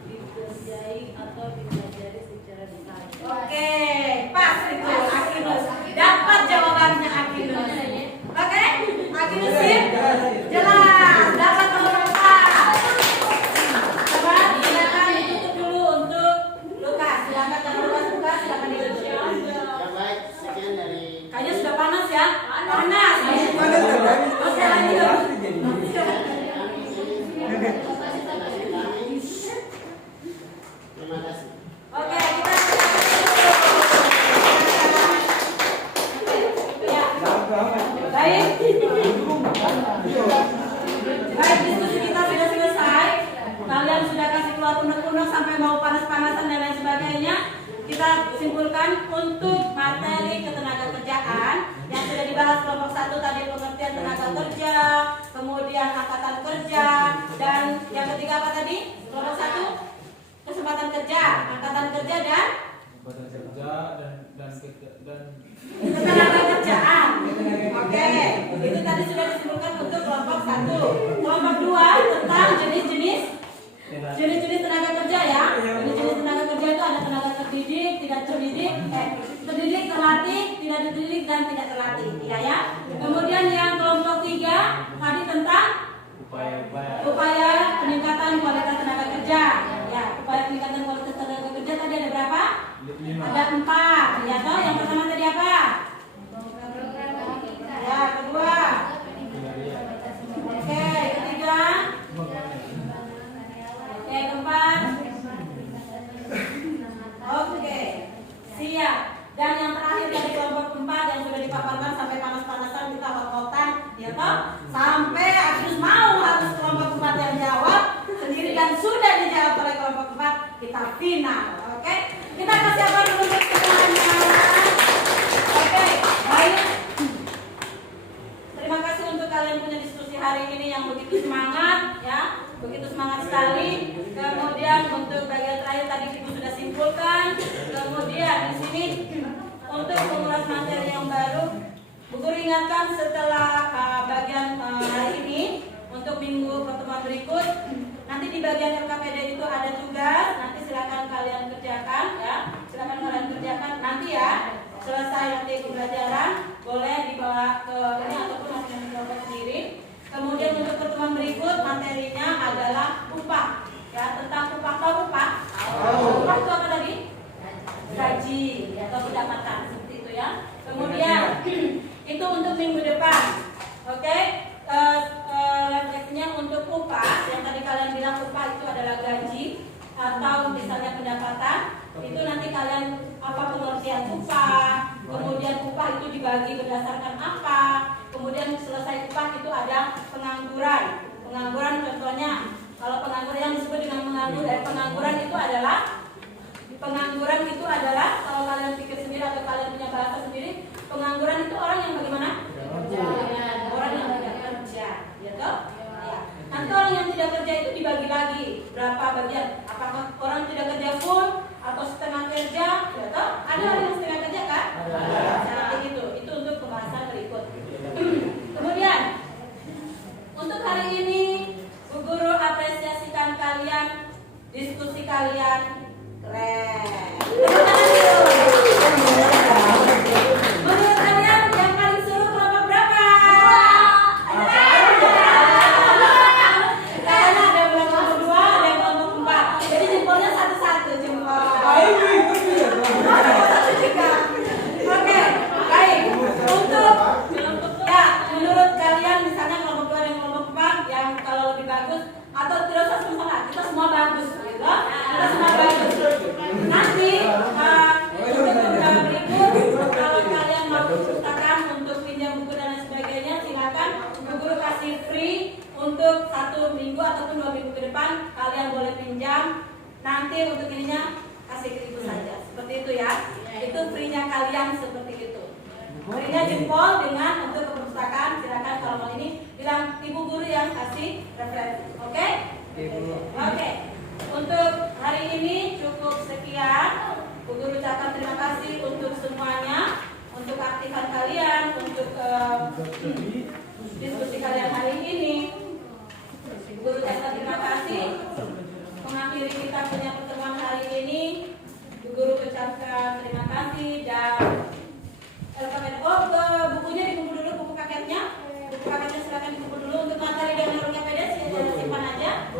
dikerjai atau dipelajari secara detail. Oke, pas itu Akinus. Dapat jawabannya Akinus. Oke, Akinus sip? Jelas. Dapat nomor 4. Coba silakan ditutup dulu untuk Lukas. Silakan kalau Lukas buka, silakan ditutup. Ya baik, sekian dari Kayaknya sudah panas ya? Panas. Oke, lanjut. terima kasih. Oke, kita ya. Baik. Baik, diskusi kita sudah selesai. Kalian sudah kasih keluar unek-unek sampai mau panas-panasan dan lain sebagainya. Kita simpulkan untuk materi ketenaga kerjaan yang sudah dibahas kelompok 1 tadi, pengertian tenaga kerja, kemudian angkatan kerja, dan yang ketiga apa tadi? Kelompok 1 kesempatan kerja, angkatan kerja dan ketenaga kerjaan. Oke, itu tadi sudah disebutkan untuk kelompok 1. Kelompok 2 tentang jenis-jenis tenaga kerja ya. Jenis-jenis tenaga kerja itu ada tenaga terdidik, tidak terdidik, terdidik, terlatih, tidak terdidik, dan tidak terlatih. Iya ya. Kemudian yang kelompok 3 tadi tentang upaya peningkatan kualitas tenaga kerja. Ya, upaya peningkatan kualitas tenaga kerja tadi ada berapa? Ada 4. Ya toh, yang pertama tadi apa? Ya, kedua. Oke, ketiga. Oke, keempat. Oke, siap. Dan yang terakhir dari kelompok 4 yang sudah dipaparkan sampai panas-panasan kita hot-hotan, ya toh, sampai Agus mau harus kelompok 4 yang jawab sendiri dan sudah dijawab oleh kelompok 4, kita final. Oke, kita kasih apa dulu untuk semuanya. Oke, baik. Terima kasih untuk kalian punya diskusi hari ini yang begitu semangat, ya, begitu semangat sekali. Kemudian untuk bagian terakhir tadi Ibu sudah simpulkan. Kemudian di sini untuk mengulas materi yang baru Bu Guru ingatkan setelah bagian hari ini untuk minggu pertemuan berikut, nanti di bagian LKPD itu ada tugas, nanti silakan kalian kerjakan ya, silakan kalian kerjakan nanti ya. Selesai nanti pembelajaran boleh dibawa ke ini ataupun masing-masing kelompok sendiri. Kemudian untuk pertemuan berikut materinya adalah upah ya, tentang upah. Tahu upah? Upah itu apa tadi? Gaji atau pendapatan seperti itu ya. Kemudian itu untuk minggu depan. Oke, refleksinya untuk upah yang tadi kalian bilang upah itu adalah gaji atau misalnya pendapatan. Itu nanti kalian apa pengertian upah, kemudian upah itu dibagi berdasarkan apa, kemudian selesai upah itu ada pengangguran. Pengangguran contohnya, kalau pengangguran yang disebut dengan pengangguran itu adalah kalau kalian pikir sendiri atau kalian punya bahasa sendiri, pengangguran itu orang yang bagaimana? Orang yang tidak kerja, ya toh? Ya. Nanti orang yang tidak kerja itu dibagi-bagi berapa bagian? Apakah orang tidak kerja full atau setengah kerja? Ya toh? Ada orang yang setengah kerja kan? Seperti itu. Itu untuk pembahasan berikut. Kemudian untuk hari ini Bu Guru apresiasikan kalian, diskusi kalian keren. Menurut kalian yang paling seru kelompok berapa? Karena ada kelompok 2, ada kelompok 4. Jadi jempolnya satu-satu jempol. Oke, baik. Untuk ya, menurut kalian misalnya kelompok 2 dan kelompok 4 yang kalau lebih bagus atau tidak usah semua, kita semua bagus gitu. Kita semua bagus. Nanti untuk program berikut kalau kalian mau perpustakaan untuk pinjam buku dan lain sebagainya, silakan Bu Guru kasih free untuk 1 minggu ataupun 2 minggu ke depan kalian boleh pinjam. Nanti untuk ininya kasih ke ibu saja. Seperti itu ya. Itu free-nya kalian seperti itu. Free-nya jempol dengan untuk ke perpustakaan, silakan kalau mau ini bilang ibu guru yang kasih referensi. Oke? Oke. Untuk hari ini cukup sekian. Bu Guru ucapkan terima kasih untuk semuanya, untuk aktifan kalian, untuk diskusi kalian hari ini. Bu Guru ucapkan terima kasih. Mengakhiri kita punya pertemuan hari ini, Bu Guru ucapkan terima kasih dan bukunya dikumpul dulu, buku paketnya silakan dikumpul dulu. Untuk materi dan LKPD simpan aja.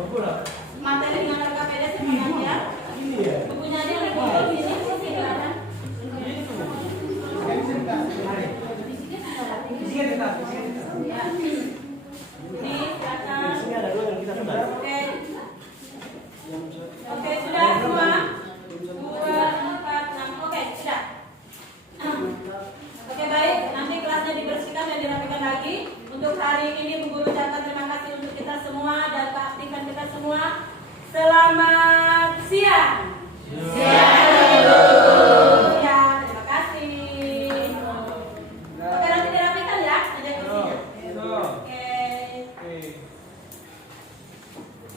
Materi dengan LKPD simpan aja. Bukunya aja yang dikumpul di sini silakan. Ya. Ini silakan. Oke, sudah semua. 2, 4, 6. Oke, sudah. Oke, baik. Nanti kelasnya dibersihkan dan dirapikan lagi. Untuk hari ini Bu Guru ucapkan terima kasih untuk kita semua dan keaktifan kita semua. Selamat siang.